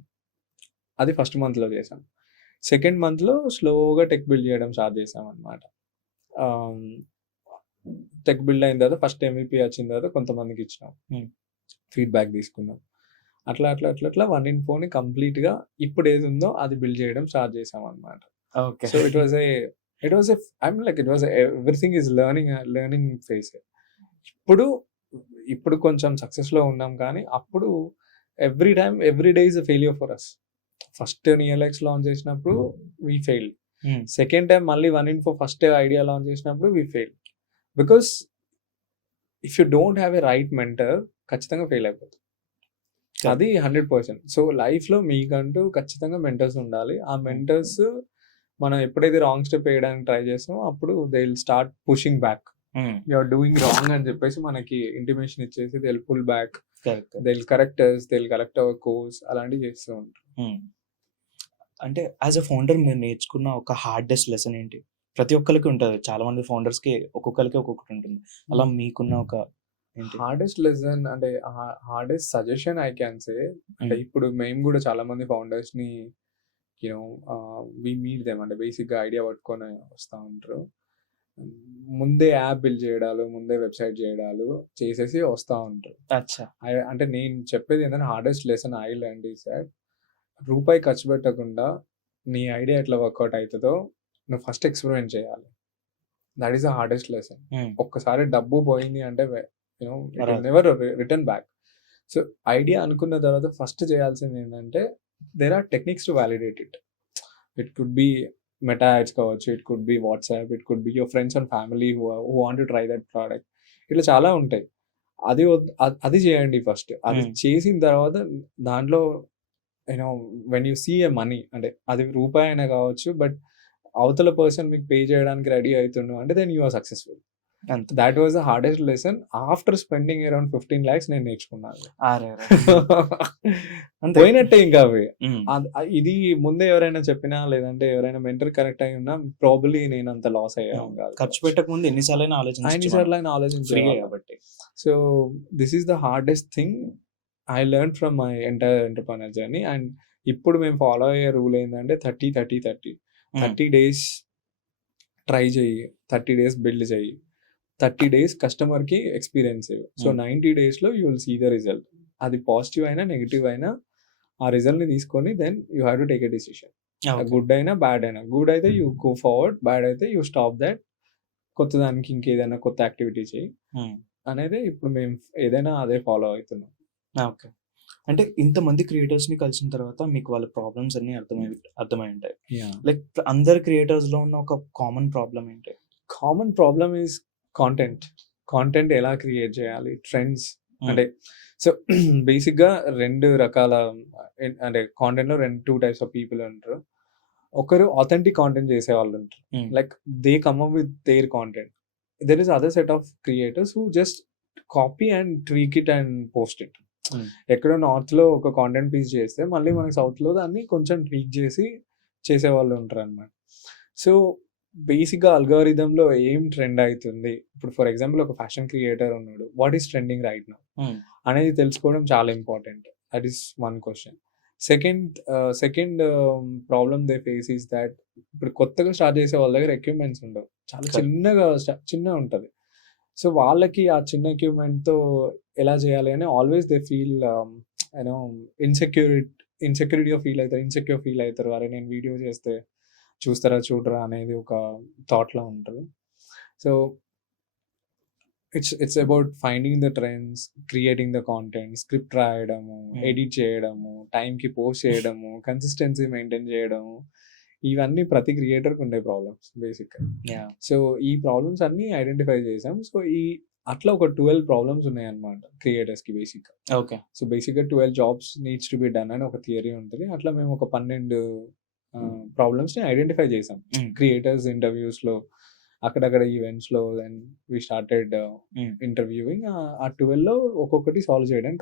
అది ఫస్ట్ మంత్లో చేశాం. సెకండ్ మంత్లో స్లోగా టెక్ బిల్డ్ చేయడం స్టార్ట్ చేసాం అనమాట. టెక్ బిల్డ్ అయిన తర్వాత ఫస్ట్ MVP వచ్చిన తర్వాత కొంతమందికి ఇచ్చినాం, ఫీడ్బ్యాక్ తీసుకున్నాం. అట్లా వన్ ఇన్ఫోని కంప్లీట్గా ఇప్పుడు ఏది ఉందో అది బిల్డ్ చేయడం స్టార్ట్ చేసాం అనమాట. So it was everything is learning phase. ఇప్పుడు కొంచెం సక్సెస్లో ఉన్నాం, కానీ అప్పుడు every day is a failure for us. First Nearlikes launch చేసినప్పుడు వీ ఫెయిల్. సెకండ్ టైం మళ్ళీ one info first idea launch చేసినప్పుడు we fail. Because if you don't have a right mentor ఖచ్చితంగా ఫెయిల్ అయిపోతుంది. అది 100%. సో లైఫ్లో మీకంటూ ఖచ్చితంగా mentors ఉండాలి. ఆ మెంటర్స్ మనం ఎప్పుడైతే రాంగ్ స్టెప్ వేయడానికి ట్రై చేస్తామో అప్పుడు they will start pushing back. You are doing wrong అని చెప్పేసి మనకి ఇంటిమేషన్ ఇచ్చేసి they will pull back, they will correct us, they will correct our course, అలాంటివి చేస్తూ ఉంటారు. అంటే యాజ్ అ ఫౌండర్ మీరు నేర్చుకున్న ఒక హార్డెస్ట్ లెసన్ ఏంటి? ప్రతి ఒక్కరికి ఉంటుంది, చాలా మంది ఫౌండర్స్కి ఒక్కొక్కరికి ఒక్కొక్కటి ఉంటుంది. అలా మీకున్న ఒక హార్డెస్ట్ లెసన్ అంటే hardest suggestion I can say, అంటే ఇప్పుడు మేము కూడా చాలా మంది ఫౌండర్స్ ని వి మీట్ దెమ్, అంటే బేసిక్ గా ఐడియా పట్టుకొని వస్తూ ఉంటారు. ముందే యాప్ బిల్డ్ చేయడాలు, ముందే వెబ్‌సైట్ చేయడాలు చేసేసి వస్తా ఉంటారు. అచ్చా! అంటే నేను చెప్పేది ఏంటంటే hardest lesson I learned is that రూపాయి ఖర్చు పెట్టకుండా నీ ఐడియా ఎట్లా వర్కౌట్ అయితదో నువ్వు ఫస్ట్ ఎక్స్‌పెరిమెంట్ చేయాలి. That is the hardest lesson. Hmm. ఒక్కసారి డబ్బు పోయింది అంటే ఇట్ విల్ రాదు. Never return back. So, idea అనుకున్న తర్వాత ఫస్ట్ చేయాల్సింది ఏంటంటే there are techniques to validate it. It could be Meta ads కావచ్చు, it could be WhatsApp, it could be your friends and family who want to try that product. ఇట్లా చాలా ఉంటాయి. అది చేయండి ఫస్ట్. అది చేసిన తర్వాత దాంట్లో when you see a money అంటే అది రూపాయి అయినా కావచ్చు, బట్ అవతల పర్సన్ మీకు పే చేయడానికి రెడీ అవుతుండు అంటే దెన్ యూ ఆర్ సక్సెస్‌ఫుల్. అంతే. That was the hardest lesson. After spending around 15 lakhs నేను నేర్చుకున్నాను. అరెరే! అంతే. పోయినట్టే ఇంకా అవి. హ్మ్. ఇది ముందే ఎవరైనా చెప్పినా లేదంటే ఎవరైనా మెంటర్ కరెక్ట్ అయి ఉన్నా ప్రాబబ్లీ నేను అంత లాస్ అయ్యేవాడిని కాదు. ఖర్చు పెట్టకముందు ఎన్ని సార్లైనా ఎన్ని ఆలోచించొచ్చు మనం. సార్లైనా ఫ్రీయే ఆలోచించేవాళ్ళం. కాబట్టి. So this is the hardest thing I learn from my entire entrepreneur journey. And ఇప్పుడు మేము ఫాలో అయ్యే రూల్ ఏంటంటే 30, 30, 30. హ్మ్. 30 days ట్రై చెయ్యి. 30 days బిల్డ్ చెయ్యి. 30 days కస్టమర్‌కి ఎక్స్‌పీరియన్స్ ఇవ్వు. సో, 90 daysలో you will see the result. అది పాజిటివ్ అయినా, నెగెటివ్ అయినా ఆ రిజల్ట్‌ని తీసుకొని then you have to take a decision. Okay. Good అయినా, బ్యాడ్ అయినా. గుడ్ అయితే యూ గో ఫార్వర్డ్. బ్యాడ్ అయితే యూ స్టాప్ దట్. కొత్త దానికి ఇంకేదైనా కొత్త యాక్టివిటీ చెయ్యి హ్మ్. అనేది ఇప్పుడు మేము ఏదైనా అదే ఫాలో అవుతున్నాం. ఓకే. అంటే ఇంతమంది క్రియేటర్స్‌ని కలిసిన తర్వాత మీకు వాళ్ళ ప్రాబ్లమ్స్ అన్నీ అర్థమై ఉంటాయి. యాహ్! లైక్ అందరు క్రియేటర్స్‌లో ఉన్న ఒక కామన్ ప్రాబ్లమ్ ఏంటి? Common problem is content. Content ఎలా క్రియేట్ చేయాలి? ట్రెండ్స్ హ్మ్. అంటే సో, బేసిక్‌గా 2 రకాల అంటే కాంటెంట్‌లో 2 టైప్స్ ఆఫ్ పీపుల్ ఉంటారు. ఒకరు ఆథెంటిక్ కాంటెంట్ చేసేవాళ్ళు ఉంటారు. Hmm. Like they come up with their content. There is other set of creators who just copy and tweak it and post it. Hmm. ఎక్కడో నార్త్‌లో ఒక కాంటెంట్ పీస్ చేస్తే మళ్ళీ మనకి సౌత్‌లో దాన్ని కొంచెం ట్వీక్ చేసి చేసేవాళ్ళు ఉంటారనమాట. సో, బేసిక్‌గా అల్గారిథమ్‌లో ఏం ట్రెండ్ అయితుంది? ఇప్పుడు ఫర్ ఎగ్జాంపుల్ ఒక ఫ్యాషన్ క్రియేటర్ ఉన్నాడు. What is trending right now? హ్మ్. అనేది తెలుసుకోవడం చాలా important. That is one question. Second problem they face is that ఇప్పుడు కొత్తగా స్టార్ట్ చేసే వాళ్ళ దగ్గర ఎక్విప్‌మెంట్స్ ఉండవు. చాలా కరెక్ట్. చిన్నగా ఉంటది. సో, వాళ్ళకి ఆ చిన్న ఎక్విప్‌మెంట్‌తో ఎలా చేయాలి అని ఆల్వేస్ దే ఫీల్ నో ఇన్‌సెక్యూరిటీ‌గా ఫీల్ అవుతారు. ఇన్‌సెక్యూర్ ఫీల్ అవుతారు. అరే! నేను వీడియో చేస్తే చూస్తారా? చూడరా? అనేది ఒక థాట్‌లో ఉంటది. So, it's about finding the trends, creating the content, script రాయడము, హ్మ్. ఎడిట్ చేయడము, టైంకి పోస్ట్ చేయడము, కన్సిస్టెన్సీ మెయింటైన్ చేయడము. ఇవన్నీ ప్రతి క్రియేటర్‌కి ఉండే ప్రాబ్లమ్స్ బేసిక్‌గా. యాహ్! సో, ఈ ప్రాబ్లమ్స్ అన్నీ ఐడెంటిఫై చేసాం. సో, అట్లా ఒక 12 ప్రాబ్లమ్స్ ఉన్నాయన్నమాట క్రియేటర్స్‌కి బేసిక్‌గా. ఓకే. సో, బేసిక్‌గా 12 jobs needs to be done అని ఒక థియరీ ఉంటది. అట్లా మేము ఒక 12 ప్రాబ్లమ్స్‌ని ఐడెంటిఫై చేసాం. హ్మ్. క్రియేటర్స్ ఇంటర్వ్యూస్‌లో, అక్కడక్కడ ఈవెంట్స్‌లో దెన్ వి స్టార్టెడ్ హ్మ్. ఇంటర్వ్యూయింగ్. ఆ 12లో ఒక్కొక్కటి సాల్వ్ చేయడానికి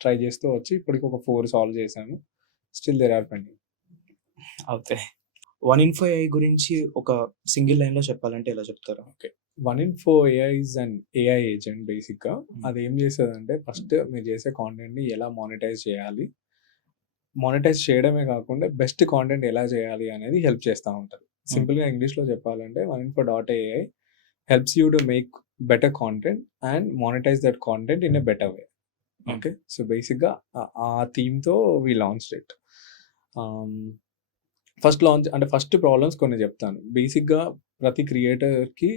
ట్రై చేస్తూ వచ్చి ఇప్పటికి ఒక 4 సాల్వ్ చేశాము. Still there are pending. Okay. 1info AI గురించి ఒక సింగిల్ లైన్‌లో చెప్పాలంటే ఎలా చెప్తారు? Okay. 1info AI is an AI agent బేసిక్‌గా. అదేం చేస్తదంటే ఫస్ట్ మీరు చేసే కాంటెంట్‌ని ఎలా మానిటైజ్ చేయాలి? మానిటైజ్ చేయడమే కాకుండా బెస్ట్ కాంటెంట్ ఎలా చేయాలి అనేది హెల్ప్ చేస్తా ఉంటది. సింపుల్‌గా ఇంగ్లీష్‌లో చెప్పాలంటే 1info.ai helps you to make better content and monetize that content in a better way. Hmm. Okay. So, బేసిక్‌గా ఆ థీమ్‌తో we launched it. First problems కొన్ని చెప్తాను. బేసిక్‌గా ప్రతి క్రియేటర్‌కి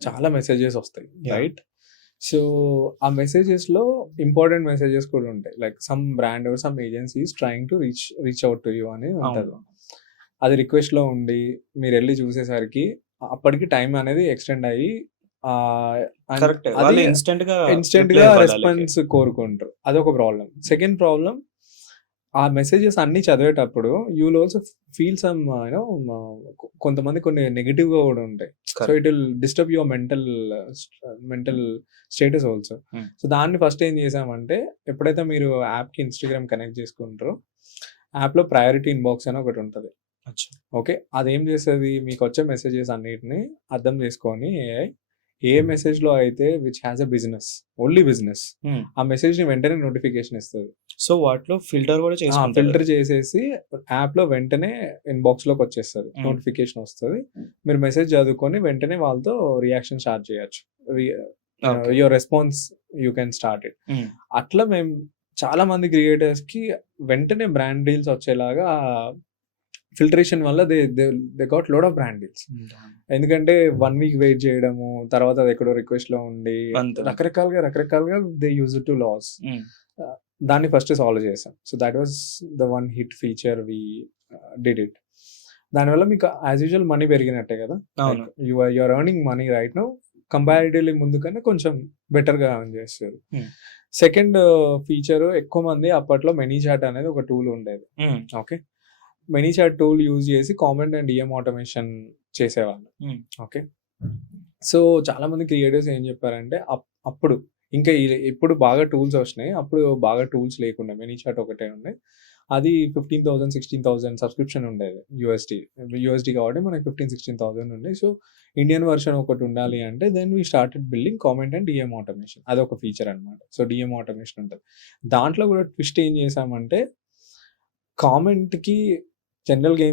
చాలా మెసేజెస్ వస్తాయి. యాహ్! రైట్? సో, ఆ మెసేజెస్‌లో ఇంపార్టెంట్ మెసేజెస్ కూడా ఉంటాయి. Like some brand or some agencies trying to reach out to you అని ఉంటది. అవును. అది రిక్వెస్ట్‌లో ఉండి మీరెళ్లి చూసేసరికి అప్పటికి టైం అనేది ఎక్స్‌టెండ్ అయ్యి అండ్ కరెక్టే. అది వాళ్ళు ఇన్‌స్టంట్‌గా రిప్లై ఇన్‌స్టంట్‌గా ఇవ్వాలి ఆళ్ళకి. రెస్పాన్స్ కోరుకుంటారు. అదొక ప్రాబ్లమ్. సెకండ్ ప్రాబ్లమ్ ఆ మెసేజెస్ అన్నీ చదివేటప్పుడు you will also feel some కొంతమంది కొన్ని నెగెటివ్‌గా కూడా ఉంటాయి. So, correct. It will disturb your mental status also. హ్మ్. సో, దాన్ని ఫస్ట్ ఏం చేసామంటే ఎప్పుడైతే మీరు యాప్‌కి ఇన్‌స్టాగ్రామ్ కనెక్ట్ చేసుకుంటారో యాప్‌లో ప్రయారిటీ ఇన్‌బాక్స్ అని ఒకటి ఉంటది. అచ్చా! ఓకే. అదేం చేస్తది మీకొచ్చే మెసేజెస్ అన్నిటిని అర్థం చేసుకొని ఏఐ ఏ మెసేజ్లో అయితే which has a business, only business, ఆ మెసేజ్ని వెంటనే నోటిఫికేషన్ ఇస్తుంది. సో వాటిలో ఫిల్టర్ కూడా చేసుకుంటారు. ఫిల్టర్ చేసేసి యాప్లో వెంటనే ఇన్బాక్స్లోకి వచ్చేస్తుంది, నోటిఫికేషన్ వస్తుంది. మీరు మెసేజ్ చదువుకొని వెంటనే వాళ్ళతో రియాక్షన్ స్టార్ట్ చేయొచ్చు. Your response you can start it. అట్లా మేము చాలా మంది క్రియేటర్స్కి వెంటనే బ్రాండ్ డీల్స్ వచ్చేలాగా ఫిల్టరేషన్ వల్ల they got load of brand deals. ఎందుకంటే 1 week వెయిట్ చేయడము, తర్వాత అది ఎక్కడో రిక్వెస్ట్ లో ఉండి రకరకాలుగా దే యూజ్ టు లాస్. దాన్ని ఫస్ట్ సాల్వ్ చేసాం. So that was the one hit feature we did it. దానివల్ల మీకు యాజ్ యూజువల్ మనీ పెరిగినట్టే కదా, you are earning money right now comparatively ముందు కన్నా కొంచెం బెటర్గా ఎర్న్ చేస్తారు. సెకండ్ ఫీచర్, ఎక్కువ మంది అప్పట్లో మెనీచాట్ అనేది ఒక టూల్ ఉండేది. ఓకే, మెనీచాట్ టూల్ యూజ్ చేసి కామెంట్ అండ్ డిఎం ఆటోమేషన్ చేసేవాళ్ళు. ఓకే, సో చాలా మంది క్రియేటర్స్ ఏం చెప్పారంటే అప్పుడు ఇంకా ఇప్పుడు బాగా టూల్స్ వచ్చినాయి, అప్పుడు బాగా టూల్స్ లేకుండా మెనీచాట్ ఒకటే ఉండే. అది 15,000 16,000 సబ్స్క్రిప్షన్ ఉండేది యూఎస్డి కాబట్టి మనకి 15,000 16,000 ఉండే. సో ఇండియన్ వర్షన్ ఒకటి ఉండాలి అంటే then we started building comment and DM automation. అదొక ఫీచర్ అనమాట. సో డిఎం ఆటోమేషన్ ఉంటుంది. దాంట్లో కూడా ట్విస్ట్ ఏం చేసామంటే, కామెంట్కి జనరల్గా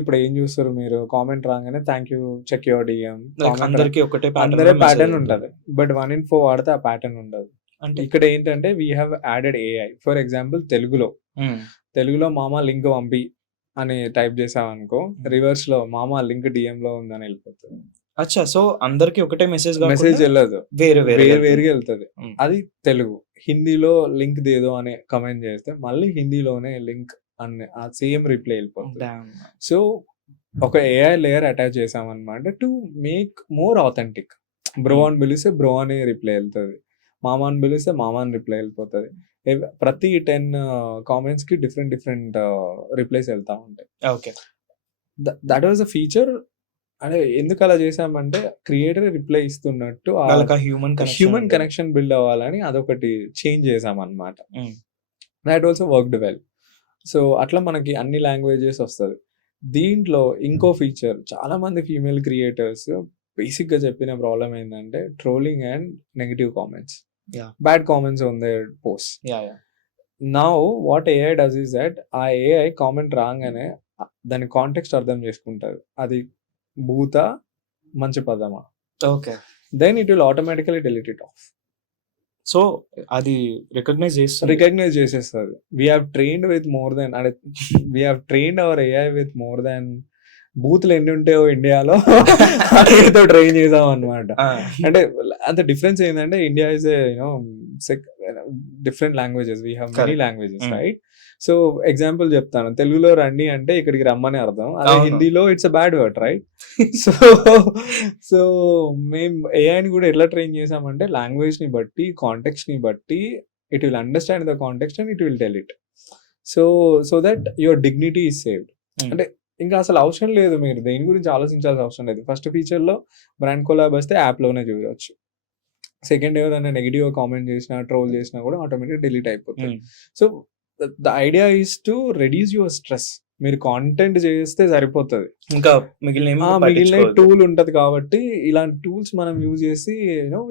ఇప్పుడు ఏం చూస్తారు మీరు, కామెంట్ రాగానే thank you, check your DM, అందరికీ ఒకటే అందరే ప్యాటర్న్ ఉంటుంది. బట్ 1 in 4 వాడితే ఆ ప్యాటర్న్ ఉండదు. అంటే ఇక్కడ ఏంటంటే we have added AI. For example తెలుగులో మామ లింక్ పంపి అని టైప్ చేసామనుకో, రివర్స్ లో మామ లింక్ డిఎం లో ఉందని వెళ్ళిపోతుంది. అచ్చా, సో అందరికి ఒకటే మెసేజ్ వెళ్ళదు, వేరుగా వెళ్తుంది. Hmm. అది తెలుగు. హిందీలో లింక్ దేదో అని కమెంట్ చేస్తే మళ్ళీ హిందీలోనే లింక్ అనే ఆ సేమ్ రిప్లై వెళ్ళిపోతుంది. సో ఒక ఏఐ లేయర్ అటాచ్ చేసామన్నమాట to make more authentic. Bro అని పిలిస్తే బ్రో అని రిప్లై వెళ్తుంది, మామ అని పిలిస్తే మామ అని రిప్లై వెళ్ళిపోతుంది. ప్రతి 10 కామెంట్స్ కి డిఫరెంట్ రిప్లైస్ వెళ్తా ఉంటాయి. Okay, that was a feature. అంటే ఎందుకు అలా చేసామంటే, క్రియేటర్ రిప్లై ఇస్తున్నట్టు హ్యూమన్ కనెక్షన్ బిల్డ్ అవ్వాలని అదొకటి చేంజ్ చేసామన్నమాట. That also worked well. So అట్లా మనకి అన్ని లాంగ్వేజెస్ వస్తుంది. దీంట్లో ఇంకో ఫీచర్, చాలా మంది ఫీమేల్ క్రియేటర్స్ బేసిక్గా చెప్పిన ప్రాబ్లం ఏంటంటే trolling and negative comments, bad comments on their post. Now what AI does is that, ఆ ఏఐ కామెంట్ రాగానే దాని కాంటెక్స్ట్ అర్థం చేసుకుంటారు, అది భూత మంచి పదమా. Okay, then it will automatically delete it off. So అది రికగ్నైజ్ చేసేస్తుంది. We have trained with more than, అంటే we have trained our AI with more than బూత్లు ఎన్ని ఉంటాయో ఇండియాలో అదేతో ట్రైన్ చేసాం అనమాట. అంటే అంత డిఫరెన్స్ ఏంటంటే, India is different languages, we have many languages right. So example చెప్తాను, తెలుగులో రండి అంటే ఇక్కడికి రమ్మని అర్థం, అదే హిందీలో it's a bad word right. So మేము ఏఐని కూడా ఎట్లా ట్రైన్ చేసామంటే, లాంగ్వేజ్ ని బట్టి, కాంటెక్స్ట్ ని బట్టి it will understand the context and it will tell it. So that your dignity is saved. అంటే ఇంకా అసలు అవసరం లేదు, మీరు దేని గురించి ఆలోచించాల్సిన అవసరం లేదు. ఫస్ట్ ఫీచర్లో బ్రాండ్ కొలాబ్ వస్తే యాప్లోనే చూడవచ్చు. సెకండ్, ఎవరైనా నెగిటివ్ కామెంట్ చేసినా, ట్రోల్ చేసినా కూడా ఆటోమేటిక్ డిలీట్ అయిపోతుంది. So the idea is to reduce your stress. మీరు కాంటెంట్ చేస్తే సరిపోతుంది, ఇంకా మిగిలిన టూల్ ఉంటుంది. కాబట్టి ఇలాంటి టూల్స్ మనం యూజ్ చేసి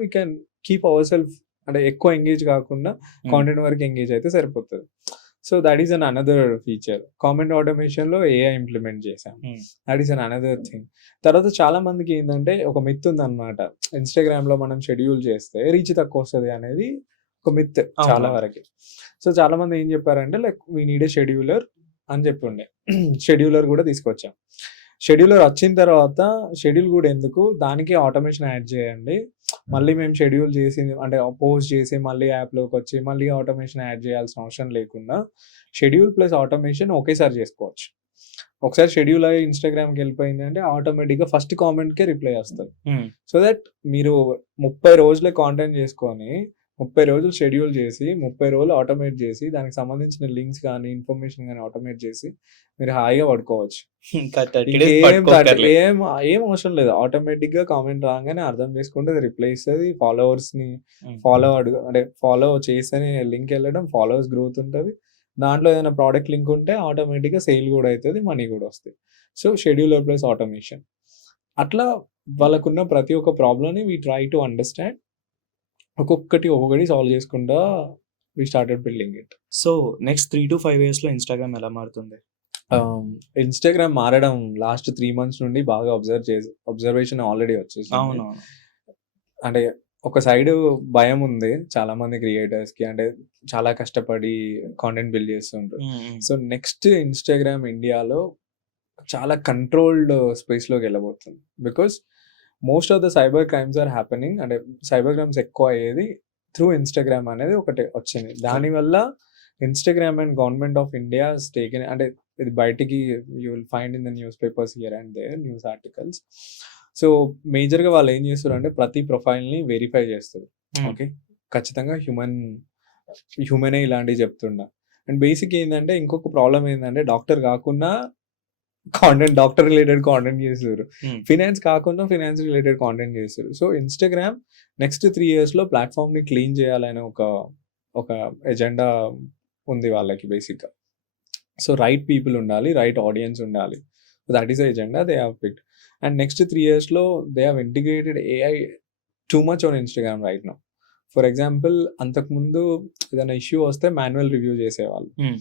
we can keep our self, అంటే ఎక్కువ ఎంగేజ్ కాకుండా కాంటెంట్ వరకు ఎంగేజ్ అయితే సరిపోతుంది. So that is an another feature. Comment ఆటోమేషన్లో ఏఐ ఇంప్లిమెంట్ చేసాం, that is an another thing. తర్వాత చాలా మందికి ఏంటంటే ఒక మిత్ ఉందన్నమాట, ఇన్స్టాగ్రామ్లో మనం షెడ్యూల్ చేస్తే రీచ్ తక్కువ వస్తుంది అనేది ఒక మిత్ చాలా వరకు. సో చాలా మంది ఏం చెప్పారంటే, like we need a scheduler అని చెప్పి ఉండే. షెడ్యూలర్ కూడా తీసుకొచ్చాం. షెడ్యూలర్ వచ్చిన తర్వాత షెడ్యూల్ కూడా ఎందుకు, దానికి ఆటోమేషన్ యాడ్ చేయండి. మళ్ళీ మేము షెడ్యూల్ చేసి, అంటే పోస్ట్ చేసి మళ్ళీ యాప్లోకి వచ్చి మళ్ళీ ఆటోమేషన్ యాడ్ చేయాల్సిన అవసరం లేకుండా షెడ్యూల్ ప్లస్ ఆటోమేషన్ ఒకేసారి చేసుకోవచ్చు. ఒకసారి షెడ్యూల్ అయ్యి ఇన్స్టాగ్రామ్కి వెళ్ళిపోయింది అంటే ఆటోమేటిక్గా ఫస్ట్ కామెంట్కే రిప్లై వస్తుంది. సో దట్ మీరు 30 రోజులే కాంటెంట్ చేసుకొని 30 రోజులు షెడ్యూల్ చేసి 30 రోజులు ఆటోమేట్ చేసి దానికి సంబంధించిన లింక్స్ కానీ ఇన్ఫర్మేషన్ కానీ ఆటోమేట్ చేసి మీరు హాయిగా పడుకోవచ్చు. ఏం అవసరం లేదు. ఆటోమేటిక్ గా కామెంట్ రాగానే అర్థం చేసుకుంటే రిప్లై ఇస్తుంది. ఫాలోవర్స్ ని ఫాలో చేస్తేనే లింక్ వెళ్ళడం, ఫాలోవర్స్ గ్రోత్ ఉంటుంది. దాంట్లో ఏదైనా ప్రోడక్ట్ లింక్ ఉంటే ఆటోమేటిక్ గా సేల్ కూడా అవుతుంది, మనీ కూడా వస్తుంది. సో షెడ్యూలర్ ప్లస్ ఆటోమేషన్, అట్లా వాళ్ళకున్న ప్రతి ఒక్క ప్రాబ్లమ్‌ని వి ట్రై టు అండర్‌స్టాండ్. ఒక్కొక్కటి సాల్వ్ చేసుకుంటా we started building it. So, next 3-5 ఇయర్స్‌లో ఇన్‌స్టాగ్రామ్ ఎలా మారుతుంది? ఇన్‌స్టాగ్రామ్ మారడం లాస్ట్ 3 మంత్స్ నుండి బాగా అబ్జర్వేషన్ ఆల్రెడీ వచ్చేసింది. అవునవును. అంటే ఒక సైడు భయముంది చాలా మంది క్రియేటర్స్‌కి. అంటే చాలా కష్టపడి కాంటెంట్ బిల్డ్ చేస్తుంటారు. హ్మ్. హ్మ్. సో, నెక్స్ట్ ఇన్‌స్టాగ్రామ్ ఇండియాలో చాలా కంట్రోల్డ్ స్పేస్‌లోకి వెళ్ళబోతుంది. Because most of the cyber crimes are happening. అంటే సైబర్ క్రైమ్స్ ఎక్కువ అయ్యేది త్రూ ఇన్‌స్టాగ్రామ్ అనేది ఒకటి వచ్చింది. దానివల్ల Instagram and government of India has taken, అంటే ఇది బయటికి you will find in the news papers here and there news articles. So, మేజర్‌గా వాళ్ళు ఏం చేస్తారంటే ప్రతి ప్రొఫైల్‌ని వెరిఫై చేస్తారు. హ్మ్. ఓకే. ఖచ్చితంగా హ్యూమనే ఇలాంటివి చెప్తుండ. అండ్ బేసిక్ ఏందంటే ఇంకొక ప్రాబ్లమ్ ఏందంటే డాక్టర్ కాకుండా డాక్టర్ రిలేటెడ్ కాంటెంట్ చేస్తుర్రు. హ్మ్. ఫినాన్స్ కాకుండా ఫినాన్స్ రిలేటెడ్ కాంటెంట్ చేస్తుర్రు. సో, ఇన్‌స్టాగ్రామ్ నెక్స్ట్ 3 ఇయర్స్‌లో ప్లాట్‌ఫార్మ్‌ని క్లీన్ చేయాలనే ఒక ఎజెండా ఉంది వాళ్ళకి బేసిక్‌గా. సో, రైట్ పీపుల్ ఉండాలి. రైట్ ఆడియన్స్ ఉండాలి. That is the agenda they have picked. And next 3 ఇయర్స్‌లో they have integrated AI too much on Instagram right now. For example అంతకుముందు ఏదైనా ఇష్యూ వస్తే మాన్యువల్ రివ్యూ చేసేవాళ్ళు. హ్మ్.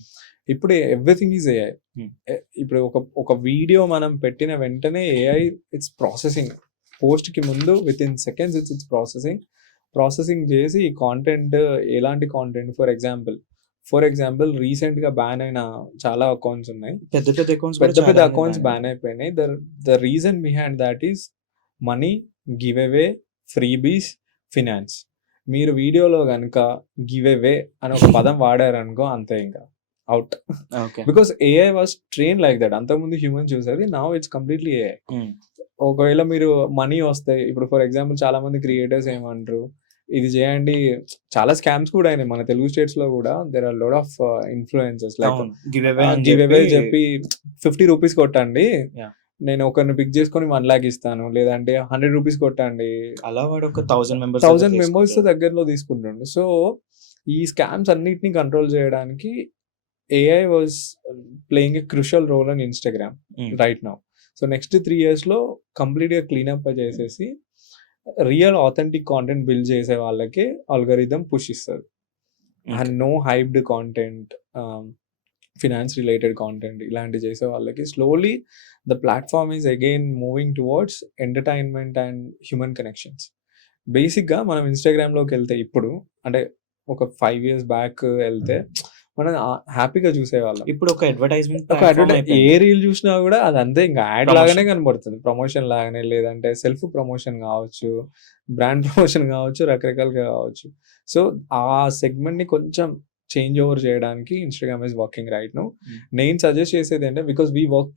ఇప్పుడు ఎవ్రీథింగ్ ఈజ్ ఏఐ. హ్మ్. ఇప్పుడు ఒక వీడియో మనం పెట్టిన వెంటనే ఏఐ ఇట్స్ ప్రాసెసింగ్. పోస్ట్‌కి ముందు వితిన్ సెకండ్స్ ఇట్స్ ప్రాసెసింగ్ చేసి ఈ కాంటెంట్ ఎలాంటి కాంటెంట్ ఫర్ ఎగ్జాంపుల్ రీసెంట్‌గా బ్యాన్ అయిన చాలా అకౌంట్స్ ఉన్నాయి. పెద్ద పెద్ద అకౌంట్స్ కూడా పెద్ద పెద్ద చాలానే అకౌంట్స్ బ్యాన్ బ్యాన్ అయిపోయినాయి. The reason behind that is money, give away, freebies, finance. మీరు వీడియోలో గనుక గివ్ అవే అని ఒక పదం వాడారనుకో అంతే ఇంకా out. Okay. Because AI was trained like that. అంతకుముందు హ్యూమన్స్ చూసేది. Now it's completely AI. హ్మ్. ఒకవేళ మీరు మనీ వస్తాయి. ఇప్పుడు ఫర్ ఎగ్జాంపుల్ చాలా మంది క్రియేటర్స్ ఏమంటారు, ఇది చేయండి. చాలా స్కామ్స్ కూడా అయినాయి. మన తెలుగు స్టేట్స్‌లో కూడా there are lot of influencers like అవును. గివ్ అవే అని గివ్ అవే చెప్పి చెప్పి ₹50 కొట్టండి. యాహ్! నేను ఒకరిని పిక్ చేసుకొని 1,00,000 ఇస్తాను. లేదంటే ₹100 కొట్టండి. అలా వాడు ఒక 1000 మెంబర్స్ 1000 మెంబర్స్ దగ్గరలో తీసుకుంటుండు. సో, ఈ స్కామ్స్ అన్నిటిని కంట్రోల్ చేయడానికి AI was playing a crucial role on Instagram hmm. Right now. So, next 3 ఇయర్స్‌లో కంప్లీట్‌గా క్లీనప్ చేసేసి రియల్ ఆథెంటిక్ కాంటెంట్ బిల్డ్ చేసే వాళ్ళకి ఆల్గోరిథం పుష్ ఇస్తది. And no hyped content, finance related content ఇలాంటివి చేసే వాళ్ళకి slowly the platform is again moving towards entertainment and human connections. బేసిక్‌గా మనం ఇన్‌స్టాగ్రామ్‌లోకెళ్తే ఇప్పుడు అంటే ఒక 5 ఇయర్స్ బ్యాక్ ఎళ్తే మనం హ్యాపీగా చూసేవాళ్ళం. ఇప్పుడు ఒక అడ్వర్టైజ్‌మెంట్ ఒక ప్లాట్‌ఫార్మ్ ఏ అయిపోయింది. రీల్ చూసినా కూడా అదంతే ఇంకా యాడ్ లాగానే ప్రమోషన్. కనబడుతుంది. ప్రమోషన్ లాగానే, లేదంటే సెల్ఫ్ ప్రమోషన్ కావచ్చు, బ్రాండ్ ప్రమోషన్ కావచ్చు, రకరకాలుగా కావచ్చు. సో, ఆ సెగ్మెంట్‌ని కొంచెం చేంజ్ ఓవర్ చేయడానికి Instagram is working right now. Hmm. నేను సజెస్ట్ చేసేది ఏంటంటే because we work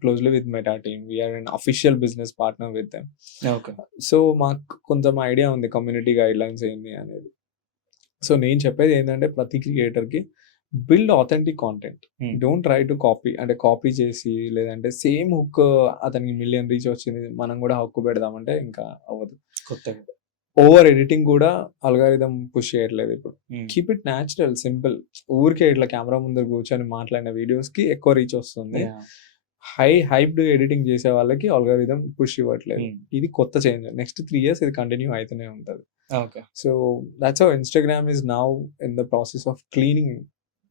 closely with Meta team. We are an official business partner with them. Okay. So, మాకు కొంచెం ఐడియా ఉంది కమ్యూనిటీ గైడ్‌లైన్స్ ఏంది అనేది. సో, నేను చెప్పేది ఏంటంటే ప్రతి క్రియేటర్‌కి బిల్డ్ ఆథెంటిక్ కాంటెంట్. హ్మ్. డోంట్ ట్రై టు అంటే కాపీ చేసి లేదంటే సేమ్ హుక్ అతనికి మిలియన్ రీచ్ వచ్చింది. మనం కూడా హుక్ పెడదామంటే ఇంకా అవ్వదు. కొత్తగా. ఓవర్ ఎడిటింగ్ కూడా అల్గారిథం పుష్ చేయట్లేదు ఇప్పుడు. హ్మ్. Keep it natural, simple. ఊరికే ఇట్లా కెమెరా ముందర కూర్చొని మాట్లాడిన వీడియోస్‌కి ఎక్కువ రీచ్ వస్తుంది. యాహ్! హైప్డ్ ఎడిటింగ్ చేసే వాళ్ళకి అల్గారిథం పుష్ ఇవ్వట్లేదు. హ్మ్. ఇది కొత్త చేంజ్. నెక్స్ట్ 3 ఇయర్స్ ఇది కంటిన్యూ అయితూనే ఉంటది. Okay. So, that's how Instagram is now in the process of cleaning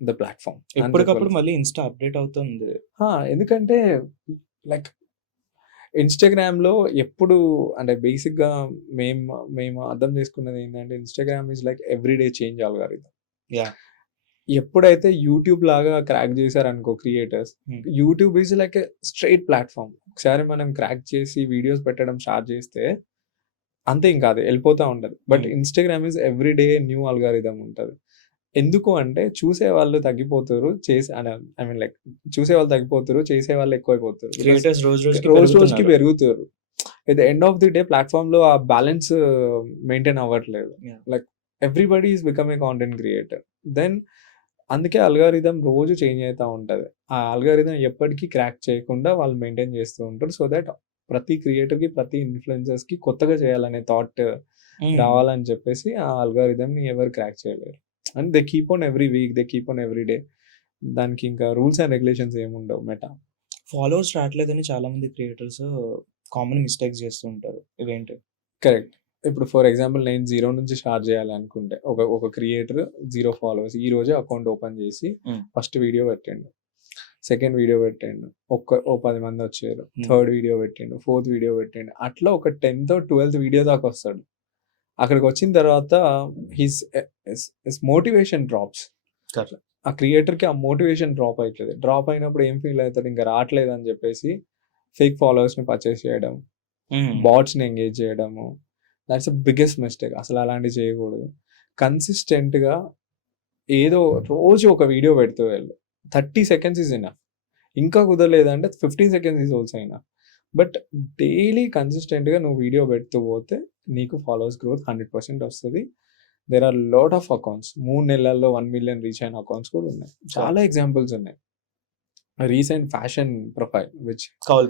the platform అని ఎప్పటికప్పుడు చెప్పాలి. మళ్ళీ ఇన్‌స్టా అప్‌డేట్ అవుతుంది. ఎందుకంటే లైక్ ఇన్‌స్టాగ్రామ్‌లో ఎప్పుడు అంటే బేసిక్‌గా మేము అర్థం చేసుకున్నది ఏంటంటే Instagram is like everyday change algorithm. Yeah! ఎప్పుడైతే యూట్యూబ్ లాగా క్రాక్ చేశారనుకో క్రియేటర్స్, హ్మ్. YouTube is like a straight platform. ఒకసారి మనం క్రాక్ చేసి వీడియోస్ పెట్టడం స్టార్ట్ చేస్తే అంతే ఇంకా అది ఎళ్ళిపోతా ఉంటది. బట్ హ్మ్. Instagram is everyday new algorithm ఉంటది. ఎందుకు అంటే చూసేవాళ్ళు తగ్గిపోతుర్రు. ఐ మీన్ లైక్ చూసేవాళ్ళు తగ్గిపోతుర్రు. చేసేవాళ్ళు ఎక్కువైపోతుర్రు. బికాస్ క్రియేటర్స్ రోజు రోజుకి రోజుకి పెరుగుతున్నారు. పెరుగుతుర్రు. At the end of the day ప్లాట్‌ఫార్మ్‌లో ఆ బ్యాలెన్స్ మెయింటైన్ అవ్వట్లేదు. Yeah! Like everybody is become a content creator. Then అందుకే అల్గారిథం రోజు చేంజ్ అయితా ఉంటది. ఆ అల్గారిథం ఎప్పటికీ క్రాక్ చేయకుండా వాళ్ళు మెయింటైన్ చేస్తూ ఉంటారు. సో దట్ ప్రతి క్రియేటర్‌కి, ప్రతి ఇన్‌ఫ్లుయెన్సర్స్‌కి కొత్తగా చేయాలనే థాట్ హ్మ్. రావాలని చెప్పేసి ఆ అల్గారిథంని ఎవరు క్రాక్ చేయలేరు. And they keep on every week, they keep on every day. దానికి ఇంకా రూల్స్ అండ్ రెగ్యులేషన్స్ ఏముండవు మెటా. ఫాలోవర్స్ రావట్లేదని చాలా మంది క్రియేటర్స్ కామన్ మిస్టేక్స్ చేస్తూ ఉంటారు. ఇవేంటి? కరెక్ట్. ఇప్పుడు ఫర్ ఎగ్జాంపుల్ నేను 0 నుంచి స్టార్ట్ చేయాలనుకుంటే ఒక క్రియేటర్ 0 ఫాలోవర్స్ ఈ రోజే అకౌంట్ ఓపెన్ చేసి ఫస్ట్ వీడియో పెట్టిండు, సెకండ్ వీడియో పెట్టిండు, ఓ 10 మంది వచ్చారు, థర్డ్ వీడియో పెట్టిండు, ఫోర్త్ వీడియో పెట్టిండు, అట్లా ఒక 10th 12th వీడియో దాకా వస్తాడు. అక్కడికి వచ్చిన తర్వాత హిస్ మోటివేషన్ డ్రాప్స్. ఆ క్రియేటర్కి ఆ మోటివేషన్ డ్రాప్ అవుతుంది. డ్రాప్ అయినప్పుడు ఏం ఫీల్ అవుతాడు, ఇంకా రావట్లేదు అని చెప్పేసి ఫేక్ ఫాలోవర్స్ని పర్చేస్ చేయడం, బాట్స్ని ఎంగేజ్ చేయడము. That's the biggest mistake. అసలు అలాంటివి చేయకూడదు. కన్సిస్టెంట్గా ఏదో రోజు ఒక వీడియో పెడుతూ వెళ్ళు. 30 seconds ఈజ్ ఇనఫ్. ఇంకా కుదరలేదంటే 15 seconds is also enough. But daily కన్సిస్టెంట్గా నువ్వు వీడియో పెడుతూ పోతే నీకు ఫాలోవర్స్ గ్రోత్ 100% వస్తుంది. There are lot of accounts 3 నెలల్లో 1 million రీచ్ అయిన అకౌంట్స్ కూడా ఉన్నాయి. చాలా ఎగ్జాంపుల్స్ ఉన్నాయి. Recent fashion profile which call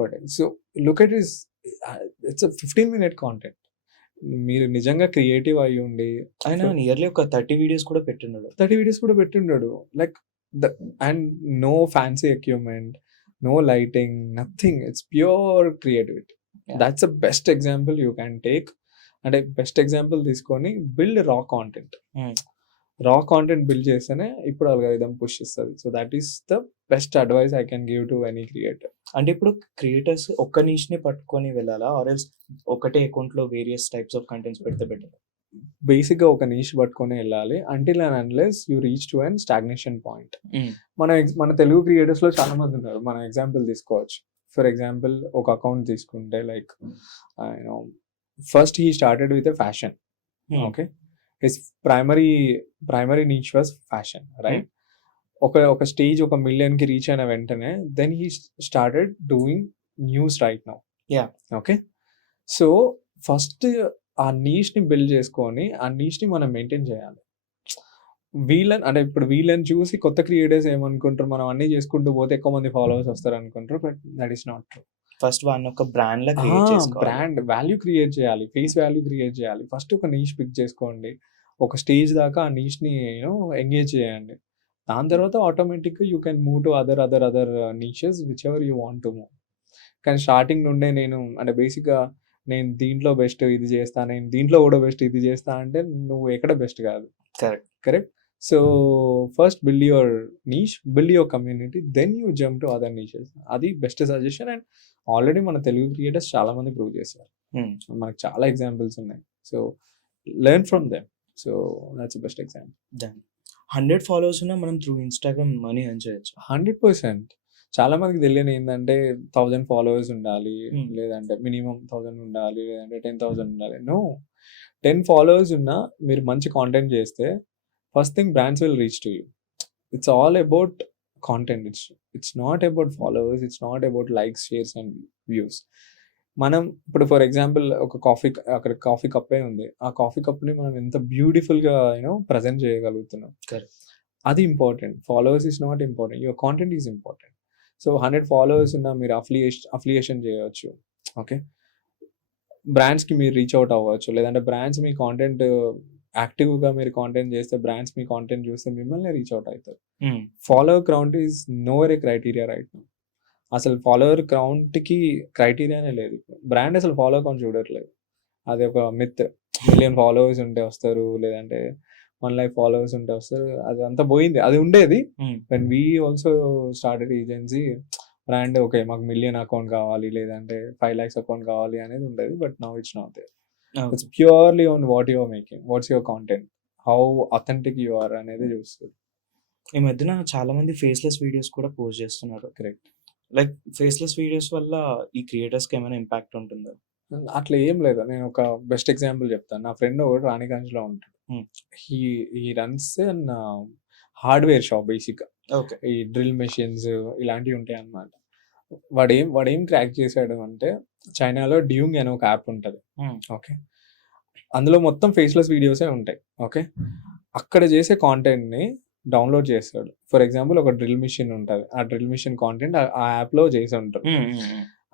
Patel. So look at is, it's a 15-minute content. మీరు నిజంగా క్రియేటివ్ అయ్యి ఉండి ఆయన నియర్లీ ఒక 30 వీడియోస్ కూడా పెట్టిండాడు. Like and no fancy equipment, no lighting, nothing. It's pure creativity. That's the best example you can take. అంటే best example తీసుకొని బిల్డ్ రా కాంటెంట్ బిల్డ్ చేస్తేనే ఇప్పుడు అల్గారిథం పుష్ ఇస్తుంది. So that is the best advice I can give to any creator. అంటే ఇప్పుడు creators ఒక్క నీష్ని పట్టుకొని వెళ్ళాలా, ఆర్ ఎల్స్ ఒకటే అకౌంట్లో వేరియస్ టైప్స్ ఆఫ్ కంటెంట్స్ పెడితే బెటర్? బేసిక్గా ఒక నీష్ పట్టుకొని వెళ్ళాలి until and unless you reach to and stagnation point. మన తెలుగు క్రియేటర్స్లో చాలా మంది ఉన్నారు. మనం ఎగ్జాంపుల్ తీసుకోవచ్చు. ఫర్ ఎగ్జాంపుల్ ఒక అకౌంట్ తీసుకుంటే like first he started with a fashion. Okay, his primary niche was fashion, right? ఒక స్టేజ్ ఒక 1 million రీచ్ అయిన వెంటనే then he started doing news right now. Okay, so first ఆ నీష్ని build చేసుకొని ఆ నీష్ని మనం మెయింటైన్ చేయాలి. వీళ్ళని చూసి కొత్త క్రియేటర్స్ ఏమనుకుంటారు, మనం అన్నీ చేసుకుంటూ పోతే ఎక్కువ మంది ఫాలోవర్స్ వస్తారు అనుకుంటారు. But that is not true. First వాళ్ళని ఒక బ్రాండ్ బ్రాండ్ వాల్యూ క్రియేట్ చేయాలి, ఫేస్ వాల్యూ క్రియేట్ చేయాలి. ఫస్ట్ ఒక నీష్ పిక్ చేసుకోండి, ఒక స్టేజ్ దాకా ఆ నీష్ని ఎంగేజ్ చేయండి. దాని తర్వాత ఆటోమేటిక్గా you can move to other niches whichever you want to move. కానీ స్టార్టింగ్ నుండే అంటే బేసిక్గా నేను దీంట్లో బెస్ట్ ఇది చేస్తా, నేను దీంట్లో కూడా బెస్ట్ ఇది చేస్తా అంటే నువ్వు ఎక్కడ బెస్ట్ కాదు. Correct. So first build your niche, build your community, then you jump to other niches. అది బెస్ట్ సజెషన్. అండ్ ఆల్రెడీ మన తెలుగు క్రియేటర్స్ చాలా మంది ప్రూవ్ చేశారు. మనకు చాలా ఎగ్జాంపుల్స్ ఉన్నాయి. So learn from them. So that's best example. 100 followers ఉన్నా మనం త్రూ ఇన్స్టాగ్రామ్ మనీ ఎర్న్ చేయొచ్చు. 100%. చాలా మందికి తెలియని ఏంటంటే 1000 ఫాలోవర్స్ ఉండాలి, లేదంటే మినిమం 1000 ఉండాలి, లేదంటే 10,000 ఉండాలి. నో, 10 ఫాలోవర్స్ ఉన్నా మీరు మంచి కాంటెంట్ చేస్తే first thing brands will reach to you. It's all about content. It's not about followers, it's not about likes, shares and views. మనం ఇప్పుడు ఫర్ ఎగ్జాంపుల్ ఒక అక్కడ కాఫీ కప్పే ఉంది. ఆ కాఫీ కప్ని మనం ఎంత బ్యూటిఫుల్గా ప్రజెంట్ చేయగలుగుతున్నాం, అది important. Followers is not important, your content is important. So 100 followers ఉన్నా మీరు అఫిలియేషన్ చేయవచ్చు. ఓకే, బ్రాండ్స్కి మీరు రీచ్ అవుట్ అవ్వచ్చు, లేదంటే బ్రాండ్స్ మీ కాంటెంట్ యాక్టివ్గా మీరు కాంటెంట్ చేస్తే బ్రాండ్స్ మీ కాంటెంట్ చూస్తే మిమ్మల్ని రీచ్ అవుట్ అవుతారు. Follower count is knower A criteria right now. అసలు ఫాలోవర్ కౌంట్కి క్రైటీరియానే లేదు. బ్రాండ్ అసలు ఫాలోవర్ కౌంట్ చూడట్లేదు. అది ఒక మిత్. 1 million ఫాలోవర్స్ ఉంటే వస్తారు, లేదంటే 1 lakh ఫాలోవర్స్ ఉంటే వస్తారు. అది అంతా పోయింది. అది ఉండేది when we also started agency. Brand okay మాకు 1 million అకౌంట్ కావాలి, లేదంటే 5 lakhs అకౌంట్ కావాలి అనేది ఉండేది. But now it's not there. It's purely on what you are making, what's your content, how authentic you are అనేది చూస్తుంది. ఈ మధ్యన చాలా మంది ఫేస్లెస్ వీడియోస్ కూడా పోస్ట్ చేస్తున్నారు. కరెక్ట్. లైక్ ఫేస్లెస్ వీడియోస్ వల్ల ఈ క్రియేటర్స్కి ఏమైనా ఇంపాక్ట్ ఉంటుందా? అట్లా ఏం లేదు. నేను ఒక బెస్ట్ ఎగ్జాంపుల్ చెప్తాను. నా ఫ్రెండ్ ఒకటి రాణిగంజ్లో ఉంటాడు. He runs an hardware shop బేసిక్గా. ఓకే, ఈ డ్రిల్ మెషిన్స్ ఇలాంటివి ఉంటాయి అన్నమాట. వాడేం క్రాక్ చేశాడు అంటే చైనాలో డ్యూంగ్ అనే ఒక యాప్ ఉంటుంది. ఓకే, అందులో మొత్తం ఫేస్లెస్ వీడియోసే ఉంటాయి. ఓకే, అక్కడ చేసే కాంటెంట్ని డౌన్లోడ్ చేస్తాడు. ఫర్ ఎగ్జాంపుల్ ఒక డ్రిల్ మిషన్ ఉంటుంది, ఆ డ్రిల్ మిషన్ కాంటెంట్ ఆ యాప్లో చేసి ఉంటాడు.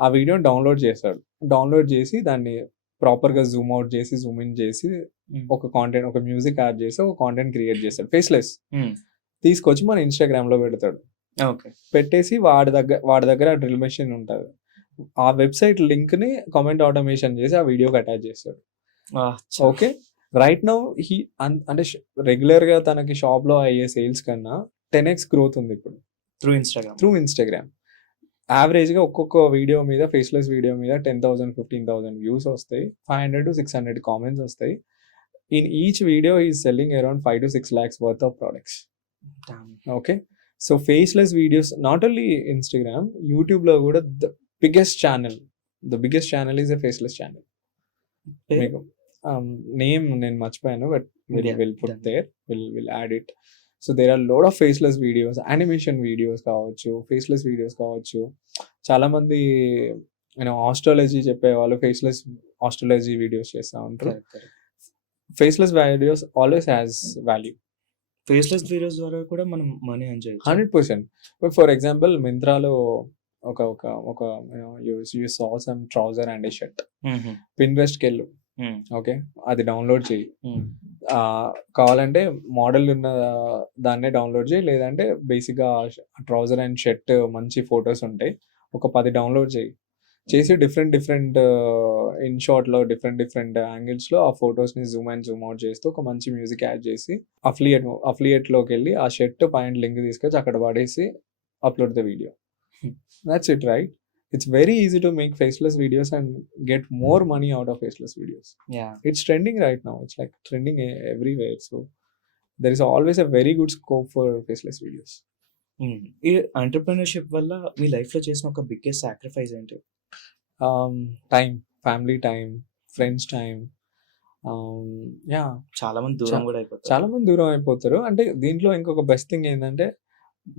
ఆ వీడియోని డౌన్లోడ్ చేస్తాడు. డౌన్లోడ్ చేసి దాన్ని ప్రాపర్గా జూమ్ అవుట్ చేసి జూమ్ ఇన్ చేసి ఒక కాంటెంట్, ఒక మ్యూజిక్ యాడ్ చేసి ఒక కాంటెంట్ క్రియేట్ చేస్తాడు ఫేస్లెస్. తీసుకొచ్చి మన ఇన్స్టాగ్రామ్లో పెడతాడు. ఓకే, పెట్టేసి వాడి దగ్గర డ్రిల్ మెషిన్ ఉంటుంది. ఆ వెబ్సైట్ లింక్ ని కామెంట్ ఆటోమేషన్ చేసి ఆ వీడియోకి అటాచ్ చేస్తాడు. ఓకే, రైట్ నౌ హీ అంటే రెగ్యులర్ గా తనకి షాప్ లో అయ్యే సేల్స్ కన్నా 10x గ్రోత్ ఉంది ఇప్పుడు త్రూ ఇన్స్టాగ్రామ్. యావరేజ్ గా ఒక్కొక్క వీడియో మీద, ఫేస్లెస్ వీడియో మీద 10,000 15,000 వ్యూస్ వస్తాయి, 500 to 600 కామెంట్స్ వస్తాయి. In each video is selling around 5 to 6 lakhs worth of products. Okay, so faceless videos not only Instagram, YouTube లో కూడా the biggest channel is a faceless channel. మీకు name నేను మర్చిపోయాను, but will put there, will add it. So there are load of faceless videos, animation videos కావచ్చు, faceless videos కావచ్చు. చాలా మంది astrology చెప్పే వాళ్ళు ఫేస్లెస్ ఆస్ట్రాలజీ వీడియోస్ చేస్తూ ఉంటారు. Faceless videos always has value. Faceless videos ద్వారా కూడా మనం మనీ ఎర్న్ చేయొచ్చు. 100%. ఫర్ ఎగ్జాంపుల్ మింత్రాలో ఒక ఒక ఒక you saw some trouser and a shirt, పిన్రెస్ట్కి వెళ్ళు, ఓకే, అది డౌన్లోడ్ చేయి. కావాలంటే మోడల్ ఉన్న దాన్నే డౌన్లోడ్ చేయి, లేదంటే బేసిక్గా ట్రౌజర్ అండ్ షర్ట్ మంచి ఫొటోస్ ఉంటాయి, ఒక 10 డౌన్లోడ్ చేసి డిఫరెంట్ ఇన్ షార్ట్లో డిఫరెంట్ యాంగిల్స్లో ఆ ఫొటోస్ని జూమ్ అండ్ జూమ్ అవుట్ చేస్తూ ఒక మంచి మ్యూజిక్ యాడ్ చేసి అఫిలియేట్లోకి వెళ్ళి ఆ షర్ట్ పాయింట్ లింక్ తీసుకొచ్చి అక్కడ పడేసి upload the video. That's it, right? It's very easy to make faceless videos and get more money out of faceless videos. Yeah. It's trending right now. It's like trending everywhere. So there is always a very good scope for faceless videos. ఈ entrepreneurship వల్ల మీ లైఫ్‌లో చేసిన ఒక biggest sacrifice ఏంటి? Time, family time, friends time. Yeah. చాలా మంది దూరం కూడా అయిపోతారు. చాలా మంది దూరం అయిపోతారు. అంటే దీంట్లో ఇంకొక బెస్ట్ థింగ్ ఏంటంటే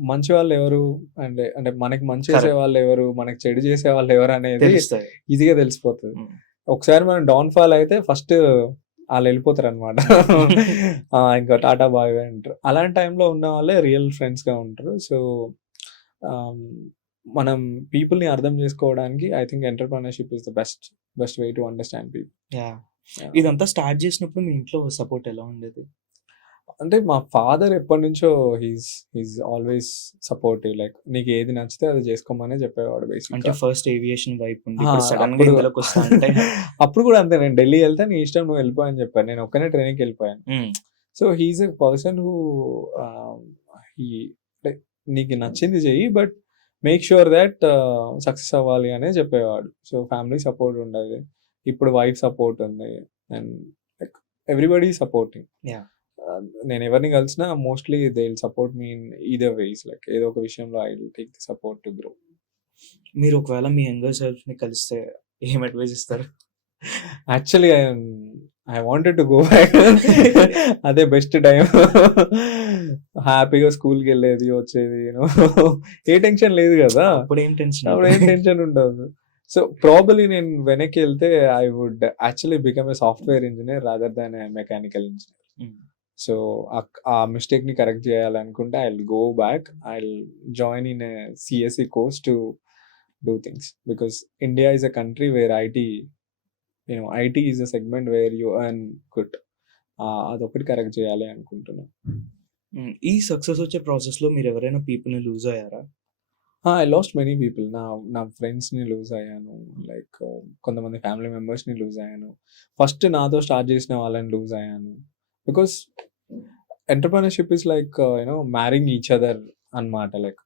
మంచి వాళ్ళు ఎవరు, అంటే మనకి మంచి చేసే వాళ్ళు ఎవరు, మనకి చెడు చేసే వాళ్ళు ఎవరు అనేది తెలుస్తాయి. ఈజీగా తెలిసిపోతుంది. ఒకసారి మనం డౌన్ ఫాల్ అయితే ఫస్ట్ వాళ్ళు వెళ్ళిపోతారు అనమాట. ఇంకా టాటా బాయ్ అంటారు. అలాంటి టైంలో ఉన్న వాళ్ళే రియల్ ఫ్రెండ్స్ గా ఉంటారు. సో మనం పీపుల్ ని అర్థం చేసుకోవడానికి I think entrepreneurship is the best way to understand people. ఇదంతా స్టార్ట్ చేసినప్పుడు మీ ఇంట్లో సపోర్ట్ ఎలా ఉండేది? అంటే మా ఫాదర్ ఎప్పటి నుంచో హీస్ ఆల్వేస్ సపోర్టివ్. లైక్ నీకు ఏది నచ్చితే అది చేసుకోమనే చెప్పేవాడు బేసిక్. అంటే ఫస్ట్ ఏవియేషన్ వైపు ఉండి ఇప్పుడు సడన్ గా ఇందులోకి వస్తా అంటే అప్పుడు కూడా అంతే, నేను ఢిల్లీ వెళ్తే నీ ఇష్టం, నువ్వు వెళ్ళిపో అని చెప్పాను. నేను ఒక్కనే ట్రైనింగ్కి వెళ్ళిపోయాను. So he is a person who నీకు నచ్చింది చెయ్యి, but make sure that success అవ్వాలి అనే చెప్పేవాడు. సో ఫ్యామిలీ సపోర్ట్ ఉండదు, ఇప్పుడు వైఫ్ సపోర్ట్ ఉంది, అండ్ లైక్ ఎవ్రీబడి సపోర్టింగ్. నేను ఎవరిని కలిసినా mostly they will support me in either ways. Like ఏదో ఒక విషయంలో I will take the support to grow. మీరు ఒకవేళ మీ యంగర్ సెల్ఫ్ ని కలిస్తే ఏం అడ్వైస్ ఇస్తారు? Actually I wanted to go back. అదే బెస్ట్ టైం. హ్యాపీగా స్కూల్కి వెళ్ళేది వచ్చేది, ఏ టెన్షన్ లేదు కదా. అప్పుడు ఏం టెన్షన్ ఉండదు. సో ప్రాబబ్లీ నేను వెనక్కి వెళ్తే I would actually become a software engineer rather than a mechanical engineer. So ఆ మిస్టేక్ ని కరెక్ట్ చేయాలనుకుంటే I will go back, I will join in a CSC course to do things, because India is a country where IT is a segment where you earn good. అదొకటి correct చేయాలి అనుకుంటున్నాను. ఈ success వచ్చే process లో మీరు ఎవరైనా people ని loose అయ్యారా? I last many people. నా ఫ్రెండ్స్ని లూజ్ అయ్యాను, లైక్ కొంతమంది ఫ్యామిలీ మెంబర్స్ని లూజ్ అయ్యాను. ఫస్ట్ నాతో స్టార్ట్ చేసిన వాళ్ళని లూజ్ అయ్యాను. Because entrepreneurship is like మ్యారింగ్ each other అన్నమాట. లైక్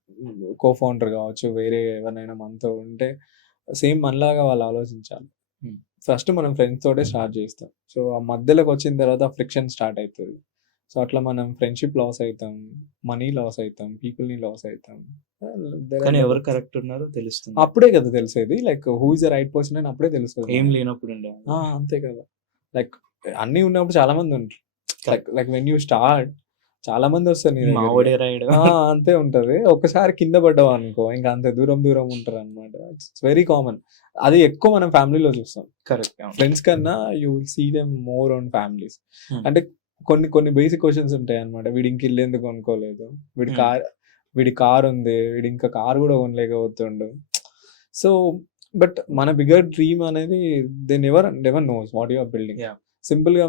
కో ఫౌండర్ కావచ్చు, వేరే ఎవరినైనా మనతో ఉంటే సేమ్ మనలాగా వాళ్ళు ఆలోచించాలి. ఫస్ట్ మనం ఫ్రెండ్స్ తోటే స్టార్ట్ చేస్తాం. సో ఆ మధ్యలోకి వచ్చిన తర్వాత ఫ్రిక్షన్ స్టార్ట్ అవుతుంది. సో అట్లా మనం ఫ్రెండ్షిప్ లాస్ అవుతాం, మనీ లాస్ అవుతాం, పీపుల్ని లాస్ అవుతాం. కానీ ఎవరు కరెక్ట్ ఉన్నారో తెలుస్తుంది అప్పుడే కదా తెలిసేది. Like who is the right person అని అప్పుడే తెలుస్తుంది. ఏం లేనప్పుడు అంతే కదా. లైక్ అన్ని ఉన్నప్పుడు చాలా మంది ఉంటారు. లైక్ వెన్ యూ స్టార్ట్ చాలా మంది వస్తారు, అంతే ఉంటది. ఒక్కసారి కింద పడ్డావు అనుకో ఇంకా అంతే దూరం ఉంటారు అనమాట. It's very common. అది ఎక్కువ మనం ఫ్యామిలీలో చూస్తాం. కరెక్ట్. ఫ్రెండ్స్ కన్నా you will see them more on families. అంటే కొన్ని బేసిక్ క్వశ్చన్స్ ఉంటాయి అనమాట. వీడి ఇంక ఇల్లు ఎందుకు కొనుక్కోలేదు, వీడి కార్ ఉంది, వీడి ఇంకా కార్ కూడా కొనలేకపోతుండు. సో బట్ మన బిగ్గర్ డ్రీమ్ అనేది they never knows what you are building. Simple గా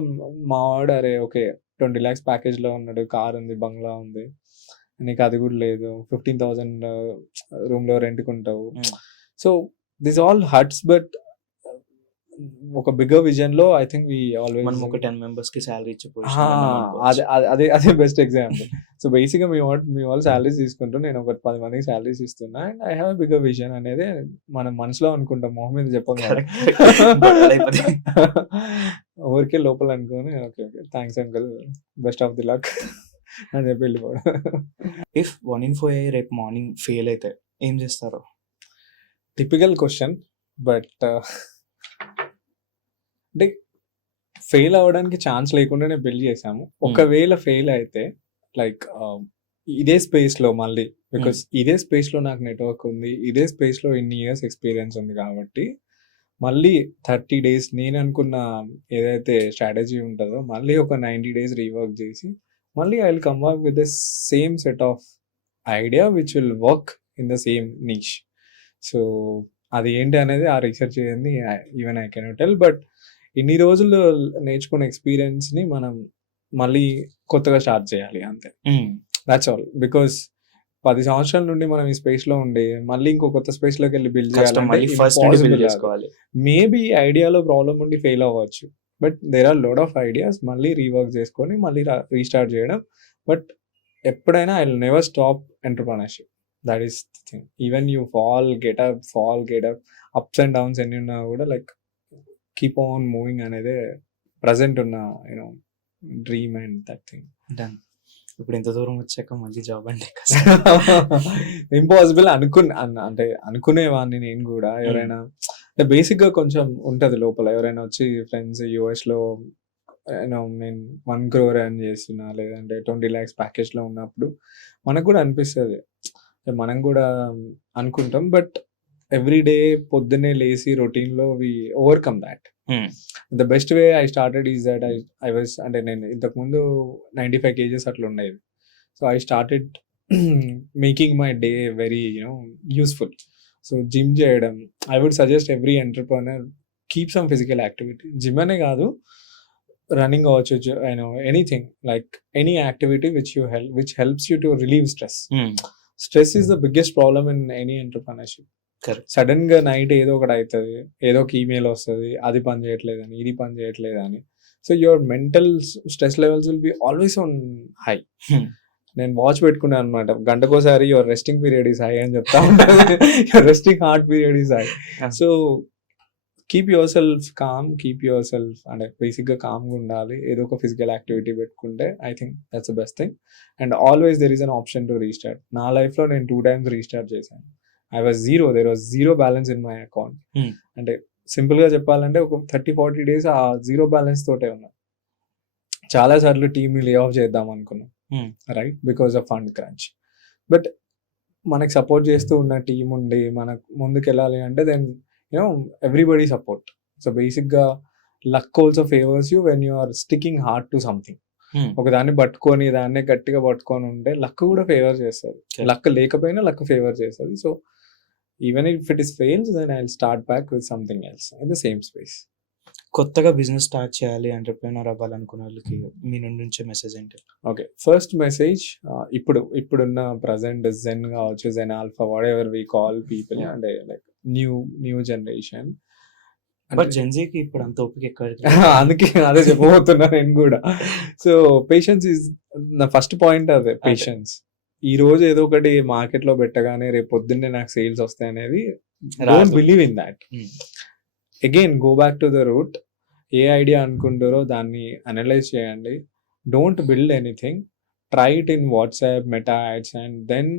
మా వాడు అరే ఓకే 20 lakhs ప్యాకేజ్ లో ఉన్నాడు, కార్ ఉంది, బంగ్లా ఉంది, నీకు అది కూడా లేదు, 15,000 రూమ్ లో రెంట్కుంటావు. So this all hurts, but ఒక బిగ్గర్ విజన్ లో ఐ థింక్ వి ఆల్వేస్ మనం ఒక 10 మెంబర్స్ కి సాలరీ ఇచ్చే అదే పొజిషన్ అదే అదే బెస్ట్ ఎగ్జాంపుల్. సో బేసిక్గా మీ వాళ్ళు శాలరీస్ తీసుకుంటూ నేను ఒక 10 మందికి శాలరీస్ ఇస్తున్నా and I have bigger vision అనేది మనం మనసులో అనుకుంటాం, మొహం మీద చెప్పం కదా. ఊరికే లోపల అనుకొని okay okay thanks uncle, best of the luck అని చెప్పి వెళ్ళిపోవడం. ఇఫ్ 1 in 4 AI రేపు మార్నింగ్ ఫెయిల్ అయితే ఏం చేస్తారు? టిపికల్ క్వశ్చన్, బట్ అంటే ఫెయిల్ అవ్వడానికి ఛాన్స్ లేకుండానే బిల్డ్ చేసాము. ఒకవేళ ఫెయిల్ అయితే లైక్ ఇదే స్పేస్లో మళ్ళీ, బికాస్ ఇదే స్పేస్లో నాకు నెట్వర్క్ ఉంది, ఇదే స్పేస్లో ఇన్ని ఇయర్స్ ఎక్స్పీరియన్స్ ఉంది కాబట్టి మళ్ళీ 30 days నేను అనుకున్న ఏదైతే స్ట్రాటజీ ఉంటుందో మళ్ళీ ఒక 90 days రీవర్క్ చేసి మళ్ళీ I will come up with the same set of idea which will work in the same niche. So అది ఏంటి అనేది ఆ రీసెర్చ్ చేయండి, even I can tell. But ఇన్ని రోజులు నేర్చుకున్న ఎక్స్పీరియన్స్ని మనం మళ్ళీ కొత్తగా స్టార్ట్ చేయాలి అంతే. That's all. బికాస్ 10 సంవత్సరాల నుండి మనం ఈ స్పేస్లో ఉండి మళ్ళీ ఇంకో కొత్త స్పేస్లోకి వెళ్ళి బిల్డ్ చేయాలి. మేబీ ఐడియాలో ప్రాబ్లమ్ ఉండి ఫెయిల్ అవ్వచ్చు, but there are load of ideas మళ్ళీ రీవర్క్ చేసుకొని మళ్ళీ రీస్టార్ట్ చేయడం. బట్ ఎప్పుడైనా I will never stop entrepreneurship. That is the thing. Even you get up, ups and downs ఎన్ని ఉన్నా కూడా లైక్ కీప్ ఆన్ మూవింగ్ అనేది ప్రజెంట్ ఉన్న dream and that thing. Done. ఇప్పుడు ఇంత దూరం వచ్చాక మళ్ళీ జాబ్ అంటే ఇంపాసిబుల్ అంటే అనుకునేవాడిని నేను కూడా. ఎవరైనా అంటే బేసిక్గా కొంచెం ఉంటుంది లోపల, ఎవరైనా వచ్చి ఫ్రెండ్స్ యూఎస్లో నేను 1 crore ఎర్న్ చేస్తున్నా లేదంటే 20 lakhs ప్యాకేజ్లో ఉన్నప్పుడు మనకు కూడా అనిపిస్తుంది, మనం కూడా అనుకుంటాం. బట్ ఎవ్రీ డే పొద్దున్నే లేసి రొటీన్లో we overcome that. The best way I started is that I was అంటే నేను ఇంతకుముందు 95 kgs అట్లా ఉండేది. So I started making my day very useful. So gym చేయడం, I would suggest every entrepreneur keep some physical activity. Gym అనే కాదు, running అవ్వచ్చు, anything like any activity which helps you to relieve stress. Stress is the biggest problem in any ఎంటర్‌ప్రెన్యూర్‌షిప్. Sudden గా night ఏదో ఒకటి అవుతుంది, ఏదో ఒక ఈమెయిల్ వస్తుంది, అది పని చేయట్లేదని, ఇది పని చేయట్లేదని. So your mental stress levels will be always on high. నేను వాచ్ పెట్టుకున్నాను అనమాట, గంటకోసారి your resting period is high అని చెప్తా ఉంటాను. Your resting heart period is high. So keep your self అంటే బేసిక్గా కామ్గా ఉండాలి. ఏదో ఒక ఫిజికల్ యాక్టివిటీ పెట్టుకుంటే I think that's the best thing. And always there is an option to restart. నా లైఫ్లో నేను 2 times రీస్టార్ట్ చేశాను. there was zero balance in my account. అంటే సింపుల్గా చెప్పాలంటే ఒక 30-40 days ఆ 0 balance తోటే ఉన్నా. చాలాసార్లు టీమ్ని లే ఆఫ్ చేద్దాం అనుకున్నాం, right, because of fund crunch. But మనకు సపోర్ట్ చేస్తూ ఉన్న టీం ఉండి మనకు ముందుకు వెళ్ళాలి అంటే దెన్ ఎవ్రీబడి సపోర్ట్. సో బేసిక్గా luck also favours you when you are sticking hard to something. ఒక దాన్ని పట్టుకొని దాన్ని గట్టిగా పట్టుకొని ఉంటే లక్ కూడా ఫేవర్ చేస్తుంది. లక్ లేకపోయినా లక్ ఫేవర్ చేస్తుంది. So even if it is fails then I will start back with something else in the same space. కొత్తగా బిజినెస్ స్టార్ట్ చేయాలి, ఎంటర్‌ప్రెన్యూర్ అవ్వాలనుకున్న వాళ్ళకి మీ నుండి మెసేజ్ ఏంటి? ఓకే, ఫస్ట్ మెసేజ్, ఇప్పుడున్న ప్రజెంట్ జెన్ కావచ్చు, Gen Alpha, whatever we call people, అంటే లైక్ న్యూ జనరేషన్. బట్ జెన్జీకి ఇప్పుడు అంత ఓపిక ఎక్కడ? అందుకే అదే చెప్పబోతున్నా నేను కూడా. సో పేషెన్స్ ఈజ్ నా ఫస్ట్ పాయింట్. అదే పేషెన్స్. ఈ రోజు ఏదో ఒకటి మార్కెట్లో పెట్టగానే రేపు పొద్దున్నే నాకు సేల్స్ వస్తాయి అనేది don't believe in that. Again go back to the root. ఏ ఐడియా అనుకుంటారో దాన్ని అనలైజ్ చేయండి. Don't build anything, try it in WhatsApp, Meta ads, and then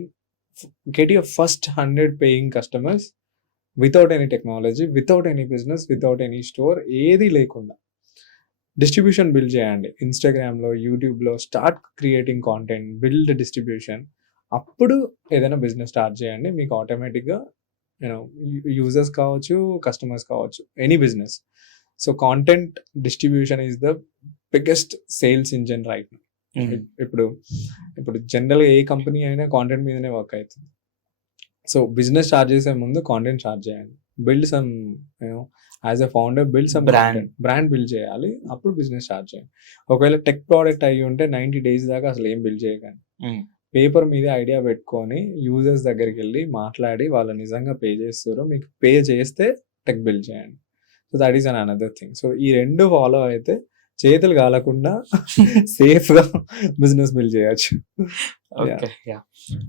get your first 100 paying customers without any technology, without any business, without any store, ఏది లేకుండా distribution build చేయండి. ఇన్స్టాగ్రామ్లో, యూట్యూబ్లో start creating content, build distribution. అప్పుడు ఏదైనా business start చేయండి. మీకు ఆటోమేటిక్గా యూజర్స్ కావచ్చు, కస్టమర్స్ కావచ్చు, any business. So content distribution is the biggest sales engine right now. ఇప్పుడు జనరల్గా ఏ కంపెనీ అయినా కాంటెంట్ మీదనే వర్క్ అవుతుంది. సో బిజినెస్ స్టార్ట్ చేసే ముందు కాంటెంట్ స్టార్ట్ చేయండి. Build some as a founder build some brand build చేయాలి, అప్పుడు బిజినెస్ స్టార్ట్ చేయండి. ఒకవేళ టెక్ ప్రోడక్ట్ అయ్యి ఉంటే 90 days దాకా అసలు ఏం బిల్డ్ చేయకండి. పేపర్ మీద ఐడియా పెట్టుకొని యూజర్స్ దగ్గరికి వెళ్ళి మాట్లాడి వాళ్ళు నిజంగా పే చేస్తారో మీకు పే చేస్తే టెక్ బిల్డ్ చేయండి. So that is an another thing. So ఈ రెండు ఫాలో అయితే చేతులు కాలకుండా సేఫ్గా బిజినెస్ బిల్డ్ చేయొచ్చు. ఓకే. యాహ్!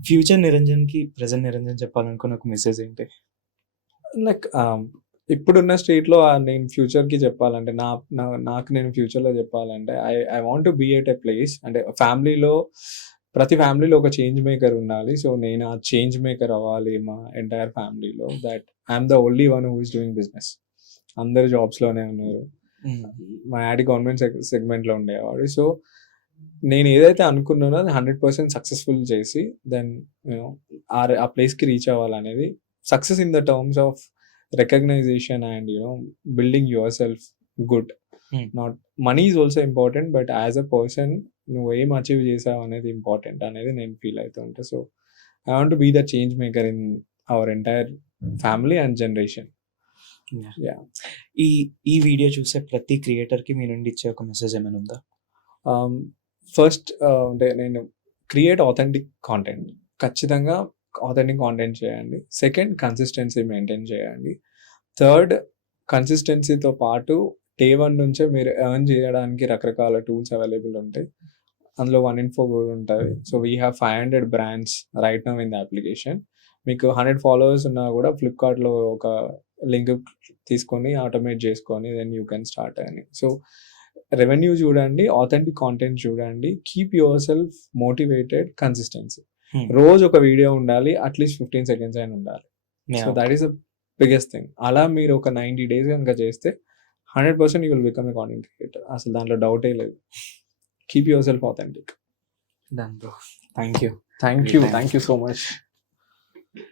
ఫ్యూచర్ నిరంజన్‌కి ప్రెజెంట్ నిరంజన్ చెప్పాలనుకున్న ఒక మెసేజ్ ఏంటి? లైక్ ఇప్పుడున్న స్టేట్లో నేను ఫ్యూచర్కి చెప్పాలంటే నాకు నేను ఫ్యూచర్లో చెప్పాలంటే I want to be at a place, అంటే ఫ్యామిలీలో ప్రతి ఫ్యామిలీలో ఒక చేంజ్ మేకర్ ఉండాలి. సో నేను ఆ చేంజ్ మేకర్ అవ్వాలి మా ఎంటైర్ ఫ్యామిలీలో. That I'm the only one who is doing business. అందరు జాబ్స్లోనే ఉన్నారు. మా డాడీ గవర్నమెంట్ సెగ్మెంట్లో ఉండేవాడు. సో నేను ఏదైతే అనుకున్నానో అది 100% సక్సెస్ఫుల్ చేసి దెన్ యూనో ఆ ప్లేస్కి రీచ్ అవ్వాలనేది. Success in the terms of recognization and building your self good. Not money is also important, but as a person నువ్వు ఏం అచీవ్ చేసావు అనేది ఇంపార్టెంట్ అనేది నేను ఫీల్ అవుతూ ఉంటాను. So I want to be the change maker in our entire family and generation. ఈ video చూసే ప్రతి క్రియేటర్‌కి మీ నుండి ఇచ్చే ఒక మెసేజ్ ఏమైనా ఉందా? ఫస్ట్ అంటే నేను క్రియేట్ ఆథెంటిక్ కాంటెంట్. ఖచ్చితంగా ఆథెంటిక్ కాంటెంట్ చేయండి. సెకండ్, కన్సిస్టెన్సీ మెయింటైన్ చేయండి. థర్డ్, కన్సిస్టెన్సీతో పాటు డే 1 నుంచే మీరు ఎర్న్ చేయడానికి రకరకాల టూల్స్ అవైలబుల్ ఉంటాయి. అందులో 1info కూడా ఉంటుంది. So we have 500 brands right now in the application. మీకు 100 ఫాలోవర్స్ ఉన్నా కూడా ఫ్లిప్కార్ట్లో ఒక లింక్ తీసుకొని ఆటోమేట్ చేసుకొని దెన్ యూ కెన్ స్టార్ట్ అని. సో రెవెన్యూ చూడండి, ఆథెంటిక్ కాంటెంట్ చూడండి, keep your self motivated, consistency. రోజు ఒక వీడియో ఉండాలి, అట్లీస్ట్ 15 సెకండ్స్ అయినా ఉండాలి. So that is the biggest thing. అలా మీరు ఒక 90 days కనుక చేస్తే 100% you will become a content creator. అసలు దాంట్లో డౌటే లేదు. Keep your self authentic. Done bro. Thank you. Thank you so much.